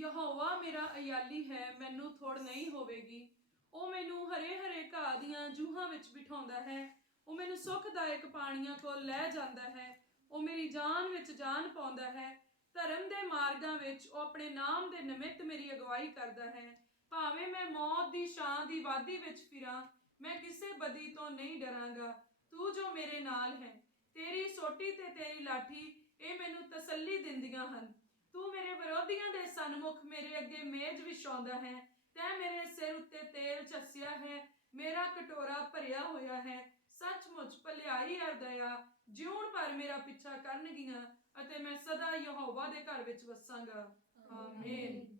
यहोवा मेरा अयाली है, मैनू थोड़ नहीं होवेगी। ਉਹ ਮੈਨੂੰ ਹਰੇ ਹਰੇ ਘਾਹ ਦੀਆਂ ਜੂਹਾਂ ਵਿੱਚ ਬਿਠਾਉਂਦਾ ਹੈ। ਉਹ ਮੈਨੂੰ ਸੁਖਦਾਇਕ ਪਾਣੀਆਂ ਕੋਲ ਲੈ ਜਾਂਦਾ ਹੈ। ਉਹ ਮੇਰੀ ਜਾਨ ਵਿੱਚ ਜਾਨ ਪਾਉਂਦਾ ਹੈ। ਧਰਮ ਦੇ ਮਾਰਗਾਂ ਵਿੱਚ ਉਹ ਆਪਣੇ ਨਾਮ ਦੇ ਨਿਮਿਤ ਮੇਰੀ ਅਗਵਾਈ ਕਰਦਾ ਹੈ। ਭਾਵੇਂ ਮੈਂ ਮੌਤ ਦੀ ਛਾਂ ਦੀ ਵਾਦੀ ਵਿੱਚ ਫਿਰਾਂ, ਮੈਂ ਕਿਸੇ ਬਦੀ ਤੋਂ ਨਹੀਂ ਡਰਾਂਗਾ। ਤੂੰ ਜੋ ਮੇਰੇ ਨਾਲ ਹੈ, ਤੇਰੀ ਸੋਟੀ ਤੇ ਤੇਰੀ ਲਾਠੀ, ਇਹ ਮੈਨੂੰ ਤਸੱਲੀ ਦਿੰਦੀਆਂ ਹਨ। ਤੂੰ ਮੇਰੇ ਵਿਰੋਧੀਆਂ ਦੇ ਸਨਮੁਖ ਮੇਰੇ ਅੱਗੇ ਮੇਜ਼ ਵਿਛਾਉਂਦਾ ਹੈ। ਤੈਂ ਮੇਰੇ ਸਿਰ ਉੱਤੇ ਤੇਲ ਝੱਸਿਆ ਹੈ। ਮੇਰਾ ਕਟੋਰਾ ਭਰਿਆ ਹੋਇਆ ਹੈ। ਸੱਚਮੁੱਚ ਭਲਾਈ ਅਰ ਦਇਆ ਜਿਉਣ ਭਰ ਮੇਰਾ ਪਿੱਛਾ ਕਰਨਗੀਆਂ ਅਤੇ ਮੈਂ ਸਦਾ ਯਹੋਵਾ ਦੇ ਘਰ ਵਿੱਚ ਵਸਾਂਗਾ। ਆਮੀਨ।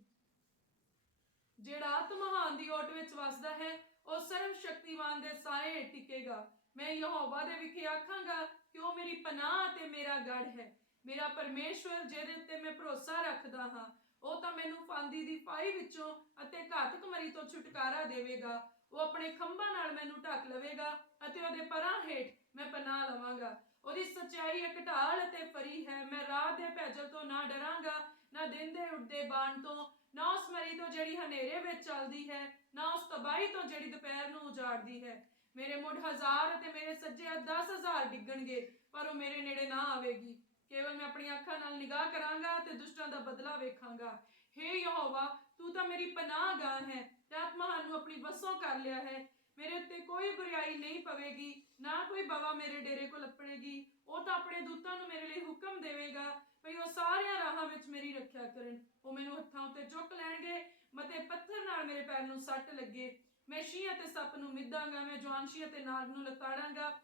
ਜਿਹੜਾ ਆਤਮਹਾਨ ਦੀ ਓਟ ਵਿੱਚ ਵਸਦਾ ਹੈ, ਉਹ ਸਰਵ ਸ਼ਕਤੀਮਾਨ ਦੇ ਸਾਏ ਹੇਠ ਟਿਕੇਗਾ। ਮੈਂ ਯਹੋਵਾ ਦੇ ਵਿਖੇ ਆਖਾਂਗਾ ਕਿ ਉਹ ਮੇਰੀ ਪਨਾਹ ਅਤੇ ਮੇਰਾ ਗੜ੍ਹ ਹੈ। ਮੇਰਾ ਪਰਮੇਸ਼ਵਰ ਜਿਹਦੇ ਉੱਤੇ ਮੈਂ ਭਰੋਸਾ ਰੱਖਦਾ ਹਾਂ, ਉਹ ਤਾਂ ਮੈਨੂੰ ਫਾਂਦੀ ਦੀ ਫਾਹੀ ਵਿੱਚੋਂ ਅਤੇ ਘਾਤਕ ਮਰੀ ਤੋਂ ਛੁਟਕਾਰਾ ਦੇਵੇਗਾ। ਉਹ ਆਪਣੇ ਖੰਭਾਂ ਨਾਲ ਮੈਨੂੰ ਢੱਕ ਲਵੇਗਾ ਅਤੇ ਉਹਦੇ ਪਰਾਂ ਹੇਠ ਮੈਂ ਪਨਾਹ ਲਵਾਂਗਾ। ਉਹਦੀ ਸੱਚਾਈ ਇੱਕ ਢਾਲ ਅਤੇ ਫਰੀ ਹੈ। ਮੈਂ ਰਾਤ ਦੇ ਭੈਜਲ ਤੋਂ ਨਾ ਡਰਾਂਗਾ, ਨਾ ਦਿਨ ਦੇ ਉੱਡਦੇ ਬਾਣ ਤੋਂ, ਨਾ ਉਸ ਮਰੀ ਤੋਂ ਜਿਹੜੀ ਹਨੇਰੇ ਵਿੱਚ ਚੱਲਦੀ ਹੈ, ਨਾ ਉਸ ਤਬਾਹੀ ਤੋਂ ਜਿਹੜੀ ਦੁਪਹਿਰ ਨੂੰ ਉਜਾੜਦੀ ਹੈ। ਮੇਰੇ ਮੁੱਢ 1000 ਅਤੇ ਮੇਰੇ ਸੱਜੇ 10,000 ਡਿੱਗਣਗੇ, ਪਰ ਉਹ ਮੇਰੇ ਨੇੜੇ ਨਾ ਆਵੇਗੀ। ਕੇਵਲ ਮੈਂ ਆਪਣੀਆਂ ਅੱਖਾਂ ਨਾਲ ਨਿਗਾਹ ਕਰਾਂਗਾ ਤੇ ਦੁਸ਼ਟਾਂ ਦਾ ਬਦਲਾ ਵੇਖਾਂਗਾ। ਹੇ ਯਹੋਵਾ, ਤੂੰ ਤਾਂ ਮੇਰੀ ਪਨਾਹਗਾਹ ਹੈ ਤੇ ਆਤਮਹਾਨ ਨੂੰ ਆਪਣੀ ਵੱਸੋਂ ਕਰ ਲਿਆ ਹੈ। ਮੇਰੇ ਉੱਤੇ ਕੋਈ ਬੁਰਾਈ ਨਹੀਂ ਪਵੇਗੀ, ਨਾ ਕੋਈ ਬਵਾ ਮੇਰੇ ਡੇਰੇ ਕੋਲ ਲੱਪੜੇਗੀ। ਉਹ ਤਾਂ ਆਪਣੇ ਦੂਤਾਂ ਨੂੰ ਮੇਰੇ ਲਈ ਹੁਕਮ ਦੇਵੇਗਾ ਭਈ ਉਹ ਸਾਰਿਆਂ ਰਾਹਾਂ ਵਿੱਚ ਮੇਰੀ ਰੱਖਿਆ ਕਰਨ। ਉਹ ਮੈਨੂੰ ਹੱਥਾਂ ਉੱਤੇ ਚੁੱਕ ਲੈਣਗੇ, ਮਤੇ ਪੱਥਰ ਨਾਲ ਮੇਰੇ ਪੈਰ ਨੂੰ ਸੱਟ ਲੱਗੇ। ਮੈਂ ਸ਼ੀਂਹ ਅਤੇ ਸੱਪ ਨੂੰ ਮਿਧਾਂਗਾ, ਮੈਂ ਜਵਾਨਸ਼ੀ ਅਤੇ ਨਾਗ ਨੂੰ ਲਤਾੜਾਂਗਾ।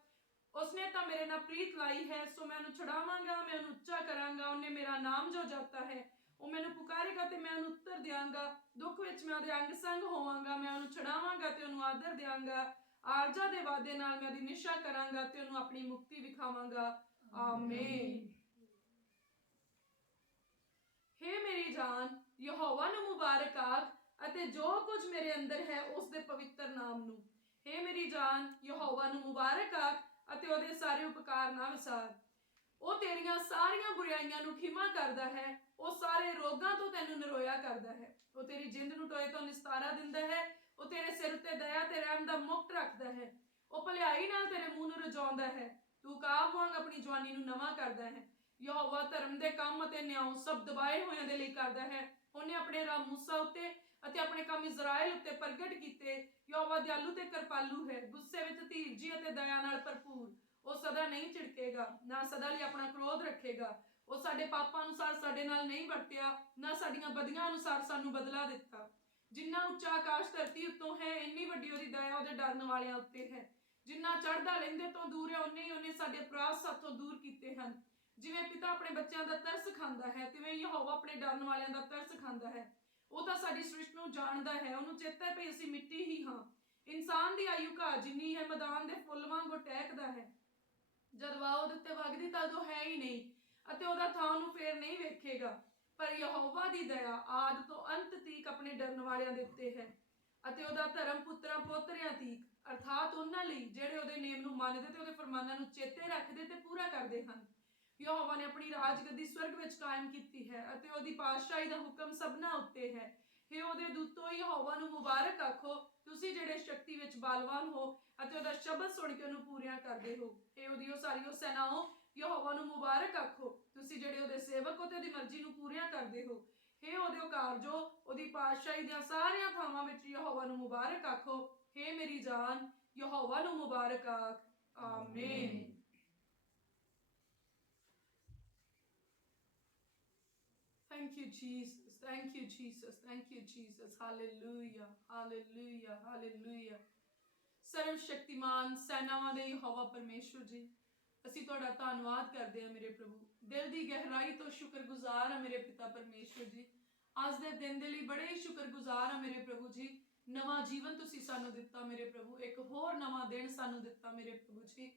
ਉਸਨੇ ਤਾਂ ਮੇਰੇ ਨਾਲ ਪ੍ਰੀਤ ਲਾਈ ਹੈ, ਸੋ ਮੈਂ ਉਹਨੂੰ ਛੁਡਾਵਾਂਗਾ, ਮੈਂ ਉਹਨੂੰ ਉੱਚਾ ਕਰਾਂਗਾ। ਉਹਨੇ ਮੇਰਾ ਨਾਮ ਜੋ ਜਪਤਾ ਹੈ, ਉਹ ਮੈਨੂੰ ਪੁਕਾਰੇਗਾ ਤੇ ਮੈਂ ਉਹਨੂੰ ਉੱਤਰ ਦਿਆਂਗਾ। ਦੁੱਖ ਵਿੱਚ ਮੈਂ ਉਹਦੇ ਅੰਗ ਸੰਗ ਹੋਵਾਂਗਾ, ਮੈਂ ਉਹਨੂੰ ਛੁਡਾਵਾਂਗਾ ਤੇ ਉਹਨੂੰ ਆਦਰ ਦਿਆਂਗਾ। ਆਰਜ਼ਾ ਦੇ ਵਾਅਦੇ ਨਾਲ ਮੈਂ ਉਹਦੀ ਨਿਸ਼ਾ ਕਰਾਂਗਾ ਤੇ ਉਹਨੂੰ ਆਪਣੀ ਮੁਕਤੀ ਵਿਖਾਵਾਂਗਾ। ਆਮੀਨ। ਹੇ ਮੇਰੀ ਜਾਨ, ਯਹੋਵਾ ਨੂੰ ਮੁਬਾਰਕ ਆਖ ਅਤੇ ਜੋ ਕੁਝ ਮੇਰੇ ਅੰਦਰ ਹੈ ਉਸ ਦੇ ਪਵਿੱਤਰ ਨਾਮ ਨੂੰ। ਹੇ ਮੇਰੀ ਜਾਨ, ਯਹੋਵਾ ਨੂੰ ਮੁਬਾਰਕ ਆਖ ਅਤੇ ਉਹਦੇ ਸਾਰੇ ਉਪਕਾਰ ਨਾ ਵਿਸਾਰ। ਉਹ ਤੇਰੀਆਂ ਸਾਰੀਆਂ ਬੁਰਾਈਆਂ ਨੂੰ ਖਿਮਾ ਕਰਦਾ ਹੈ। ਉਹ ਸਾਰੇ ਰੋਗਾਂ ਤੋਂ ਤੈਨੂੰ ਨਿਰੋਇਆ ਕਰਦਾ ਹੈ। ਉਹ ਤੇਰੀ ਜਿੰਦ ਨੂੰ ਟੋਏ ਤੋਂ ਨਿਸਤਾਰਾ ਦਿੰਦਾ ਹੈ। ਉਹ ਤੇਰੇ ਸਿਰ ਉੱਤੇ ਦਇਆ ਤੇ ਰਹਿਮ ਦਾ ਮੁਕਟ ਰੱਖਦਾ ਹੈ। ਉਹ ਭਲਾਈ ਨਾਲ ਤੇਰੇ ਮੂੰਹ ਨੂੰ ਰਜਾਉਂਦਾ ਹੈ। ਤੂੰ ਕਾਬ ਵਾਂਗ ਆਪਣੀ ਜਵਾਨੀ ਨੂੰ ਨਵਾਂ ਕਰਦਾ ਹੈ। ਯਹੋਵਾ ਧਰਮ ਦੇ ਕੰਮ ਅਤੇ ਨਿਆਂ ਸਭ ਦਬਾਏ ਹੋਇਆਂ ਦੇ ਲਈ ਕਰਦਾ ਹੈ। ਉਹਨੇ ਆਪਣੇ ਰਾਹ ਮੂਸਾ ਉੱਤੇ ਅਤੇ ਆਪਣੇ ਕੰਮ ਇਜ਼ਰਾਈਲ ਉੱਤੇ ਪ੍ਰਗਟ ਕੀਤੇ। ਯਹੋਵਾ ਦਿਆਲੂ ਤੇ ਕਿਰਪਾਲੂ ਹੈ, ਗੁੱਸੇ ਵਿੱਚ ਧੀਰਜੀ ਅਤੇ ਦਇਆ ਨਾਲ ਭਰਪੂਰ। ਉਹ ਸਦਾ ਨਹੀਂ ਝਿੜਕੇਗਾ, ਨਾ ਸਦਾ ਲਈ ਆਪਣਾ ਕ੍ਰੋਧ ਰੱਖੇਗਾ। ਉਹ ਸਾਡੇ ਪਾਪਾਂ ਅਨੁਸਾਰ ਸਾਡੇ ਨਾਲ ਨਹੀਂ ਵਰਤਿਆ, ਨਾ ਸਾਡੀਆਂ ਬਦੀਆਂ ਅਨੁਸਾਰ ਸਾਨੂੰ ਬਦਲਾ ਦਿੱਤਾ। ਜਿੰਨਾ ਉੱਚਾ ਆਕਾਸ਼ ਧਰਤੀ ਉੱਤੋਂ ਹੈ, ਇੰਨੀ ਵੱਡੀ ਉਹਦੀ ਦਇਆ ਉਹਦੇ ਡਰਨ ਵਾਲਿਆਂ ਉੱਤੇ ਹੈ। ਜਿੰਨਾ ਚੜ੍ਹਦਾ ਲਹਿੰਦੇ ਤੋਂ ਦੂਰ ਹੈ, ਉਨੇ ਹੀ ਉਹਨੇ ਸਾਡੇ ਅਪਰਾਧ ਸਾਥੋਂ ਦੂਰ ਕੀਤੇ ਹਨ। ਜਿਵੇਂ ਪਿਤਾ ਆਪਣੇ ਬੱਚਿਆਂ ਦਾ ਤਰਸ ਖਾਂਦਾ ਹੈ, ਤਿਵੇਂ ਯਹੋਵਾ ਆਪਣੇ ਡਰਨ ਵਾਲਿਆਂ ਦਾ ਤਰਸ ਖਾਂਦਾ ਹੈ। ਉਹ ਤਾਂ ਸਾਡੀ ਸ੍ਰਿਸ਼ਟ ਨੂੰ ਜਾਣਦਾ ਹੈ। ਉਹਨੂੰ ਚੇਤਾ ਹੈ ਭਈ ਅਸੀਂ ਮਿੱਟੀ ਹੀ ਹਾਂ। ਇਨਸਾਨ ਦੀ ਆਯੂ ਘਾਹ ਜਿੰਨੀ ਹੈ, ਮੈਦਾਨ ਦੇ ਫੁੱਲ ਵਾਂਗ ਉਹ ਟਹਿਕਦਾ ਹੈ। ਜਦ ਵਾਹ ਉਹਦੇ ਉੱਤੇ ਵਗਦੀ ਤਾਂ ਉਹ ਹੈ ਹੀ ਨਹੀਂ ਅਤੇ ਉਹਦਾ ਥਾਂ ਉਹਨੂੰ ਫੇਰ ਨਹੀਂ ਵੇਖੇਗਾ। ਪਰ ਯਹੋਵਾ ਦੀ ਦਇਆ ਆਦ ਤੋਂ ਅੰਤ ਤੀਕ ਆਪਣੇ ਡਰਨ ਵਾਲਿਆਂ ਦੇ ਉੱਤੇ ਹੈ ਅਤੇ ਉਹਦਾ ਧਰਮ ਪੁੱਤਰਾਂ ਪੋਤਰਿਆਂ ਤੀਕ, ਅਰਥਾਤ ਉਹਨਾਂ ਲਈ ਜਿਹੜੇ ਉਹਦੇ ਨੇਮ ਨੂੰ ਮੰਨਦੇ ਤੇ ਉਹਦੇ ਫਰਮਾਨਾਂ ਨੂੰ ਚੇਤੇ ਰੱਖਦੇ ਤੇ ਪੂਰਾ ਕਰਦੇ ਹਨ। ਯਹੋਵਾ ਨੇ ਆਪਣੀ ਰਾਜਗੱਦੀ ਸਵਰਗ ਵਿੱਚ ਕਾਇਮ ਕੀਤੀ ਹੈ ਅਤੇ ਉਹਦੀ ਪਾਤਸ਼ਾਹੀ ਦਾ ਹੁਕਮ ਸਭਨਾਂ ਉੱਤੇ ਹੈ। ਹੇ ਉਹਦੇ ਦੂਤੋ, ਯਹੋਵਾ ਨੂੰ ਮੁਬਾਰਕ ਆਖੋ, ਤੁਸੀਂ ਜਿਹੜੇ ਸ਼ਕਤੀ ਵਿੱਚ ਬਲਵਾਨ ਹੋ ਅਤੇ ਉਹਦਾ ਸ਼ਬਦ ਸੁਣ ਕੇ ਉਹਨੂੰ ਪੂਰੀਆਂ ਕਰਦੇ ਹੋ। ਹੇ ਉਹਦੀ ਸਾਰੀਓ ਸੈਨਾਓ, ਯਹੋਵਾ ਨੂੰ ਮੁਬਾਰਕ ਆਖੋ, ਤੁਸੀਂ ਜਿਹੜੇ ਉਹਦੇ ਸੇਵਕ ਹੋ ਤੇ ਉਹਦੀ ਮਰਜ਼ੀ ਨੂੰ ਪੂਰੀਆਂ ਕਰਦੇ ਹੋ। ਹੇ ਉਹਦੇ ਕਾਰਜੋ, ਉਹਦੀ ਪਾਤਸ਼ਾਹੀ ਦੀਆਂ ਸਾਰੀਆਂ ਥਾਵਾਂ ਵਿੱਚ ਯਹੋਵਾ ਨੂੰ ਮੁਬਾਰਕ ਆਖੋ। ਹੇ ਮੇਰੀ ਜਾਨ, ਯਹੋਵਾ ਨੂੰ ਮੁਬਾਰਕ ਆਖ। ਆਮੀਨ। Thank you, Jesus. Thank you, Jesus. Thank you, Jesus. Hallelujah. Hallelujah. Hallelujah. ਸਰਵ ਸ਼ਕਤੀਮਾਨ ਸੈਨਾਵਾਂ ਦੇ ਯਹੋਵਾ ਪਰਮੇਸ਼ਵਰ ਜੀ, ਅਸੀਂ ਤੁਹਾਡਾ ਧੰਨਵਾਦ ਕਰਦੇ ਹਾਂ ਮੇਰੇ ਪ੍ਰਭੂ। ਦਿਲ ਦੀ ਗਹਿਰਾਈ ਤੋਂ ਸ਼ੁਕਰਗੁਜ਼ਾਰ ਹਾਂ ਮੇਰੇ ਪਿਤਾ ਪਰਮੇਸ਼ਵਰ ਜੀ। ਅੱਜ ਦੇ ਦਿਨ ਦੇ ਲਈ ਬੜੇ ਹੀ ਸ਼ੁਕਰਗੁਜ਼ਾਰ ਹਾਂ ਮੇਰੇ ਪ੍ਰਭੂ ਜੀ। ਨਵਾਂ ਜੀਵਨ ਤੁਸੀਂ ਸਾਨੂੰ ਦਿੱਤਾ ਮੇਰੇ ਪ੍ਰਭੂ। ਇੱਕ ਹੋਰ ਨਵਾਂ ਦਿਨ ਸਾਨੂੰ ਦਿੱਤਾ ਮੇਰੇ ਪ੍ਰਭੂ ਜੀ।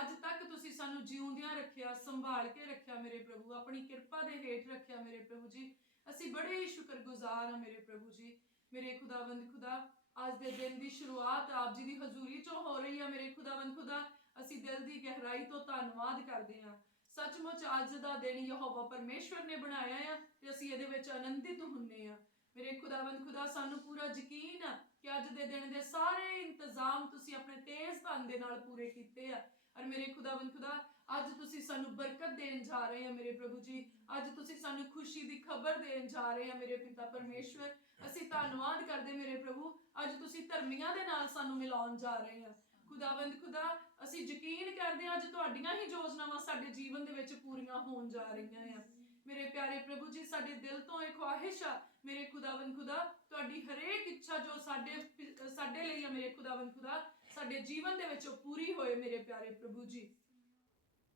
ਅੱਜ ਤੱਕ ਤੁਸੀਂ ਸਾਨੂੰ ਜਿਉਂਦਿਆਂ ਰੱਖਿਆ, ਸੰਭਾਲ ਕੇ ਰੱਖਿਆ ਮੇਰੇ ਪ੍ਰਭੂ। ਆਪਣੀ ਕਿਰਪਾ ਦੇ ਹੇਠ ਰੱਖਿਆ ਮੇਰੇ ਪ੍ਰਭੂ ਜੀ। ਅਸੀਂ ਬੜੇ ਹੀ ਸ਼ੁਕਰਗੁਜ਼ਾਰ ਹਾਂ ਮੇਰੇ ਪ੍ਰਭੂ ਜੀ। ਮੇਰੇ ਖੁਦਾਵੰਦ ਖੁਦਾ, ਅੱਜ ਦੇ ਦਿਨ ਦੀ ਸ਼ੁਰੂਆਤ ਆਪ ਜੀ ਦੀ ਹਜ਼ੂਰੀ ਚੋਂ ਹੋ ਰਹੀ ਹੈ ਮੇਰੇ ਖੁਦਾਵੰਦ ਖੁਦਾ। ਅਸੀਂ ਦਿਲ ਦੀ ਗਹਿਰਾਈ ਤੋਂ ਧੰਨਵਾਦ ਕਰਦੇ ਹਾਂ। ਸੱਚਮੁੱਚ ਅੱਜ ਦਾ ਦਿਨ ਯਹੋਵਾ ਪਰਮੇਸ਼ਵਰ ਨੇ ਬਣਾਇਆ ਆ ਤੇ ਅਸੀਂ ਇਹਦੇ ਵਿੱਚ ਆਨੰਦਿਤ ਹੁੰਨੇ ਆ। ਮੇਰੇ ਖੁਦਾਵੰਦ ਖੁਦਾ, ਸਾਨੂੰ ਪੂਰਾ ਯਕੀਨ ਆ ਕਿ ਅੱਜ ਦੇ ਦਿਨ ਦੇ ਸਾਰੇ ਇੰਤਜ਼ਾਮ ਤੁਸੀਂ ਆਪਣੇ ਤੇਜ਼ ਧਨ ਦੇ ਨਾਲ ਪੂਰੇ ਕੀਤੇ ਆ। ਔਰ ਮੇਰੇ ਖੁਦਾਵੰਦ ਖੁਦਾ, ਅੱਜ ਤੁਸੀਂ ਸਾਨੂੰ ਬਰਕਤ ਦੇਣ ਜਾ ਰਹੇ ਆ ਮੇਰੇ ਪ੍ਰਭੂ ਜੀ। ਅੱਜ ਤੁਸੀਂ ਸਾਨੂੰ ਖੁਸ਼ੀ ਦੀ ਖਬਰ ਦੇਣ ਜਾ ਰਹੇ ਆ ਮੇਰੇ ਪਿਤਾ ਪਰਮੇਸ਼ਵਰ। ਅਸੀਂ ਧੰਨਵਾਦ ਕਰਦੇ ਮੇਰੇ ਪ੍ਰਭੂ, ਅੱਜ ਤੁਸੀਂ ਧਰਮੀਆਂ ਦੇ ਨਾਲ ਸਾਨੂੰ ਮਿਲਾਉਣ ਜਾ ਰਹੇ ਆ। ਖੁਦਾਵੰਦ ਖੁਦਾ, ਅਸੀਂ ਯਕੀਨ ਕਰਦੇ ਹਾਂ ਅੱਜ ਤੁਹਾਡੀਆਂ ਹੀ ਯੋਜਨਾਵਾਂ ਸਾਡੇ ਜੀਵਨ ਦੇ ਵਿੱਚ ਪੂਰੀਆਂ ਹੋਣ ਜਾ ਰਹੀਆਂ ਆ। ਮੇਰੇ ਪਿਆਰੇ ਪ੍ਰਭੂ ਜੀ, ਸਾਡੇ ਦਿਲ ਤੋਂ ਇਹ ਖੁਆਇਸ਼ ਆ ਮੇਰੇ ਖੁਦਾਵੰਦ ਖੁਦਾ, ਤੁਹਾਡੀ ਹਰੇਕ ਇੱਛਾ ਜੋ ਸਾਡੇ ਲਈ ਆ ਮੇਰੇ ਖੁਦਾਵੰਦ ਖੁਦਾ, ਸਾਡੇ ਜੀਵਨ ਦੇ ਵਿੱਚ ਉਹ ਪੂਰੀ ਹੋਏ ਮੇਰੇ ਪਿਆਰੇ ਪ੍ਰਭੂ ਜੀ।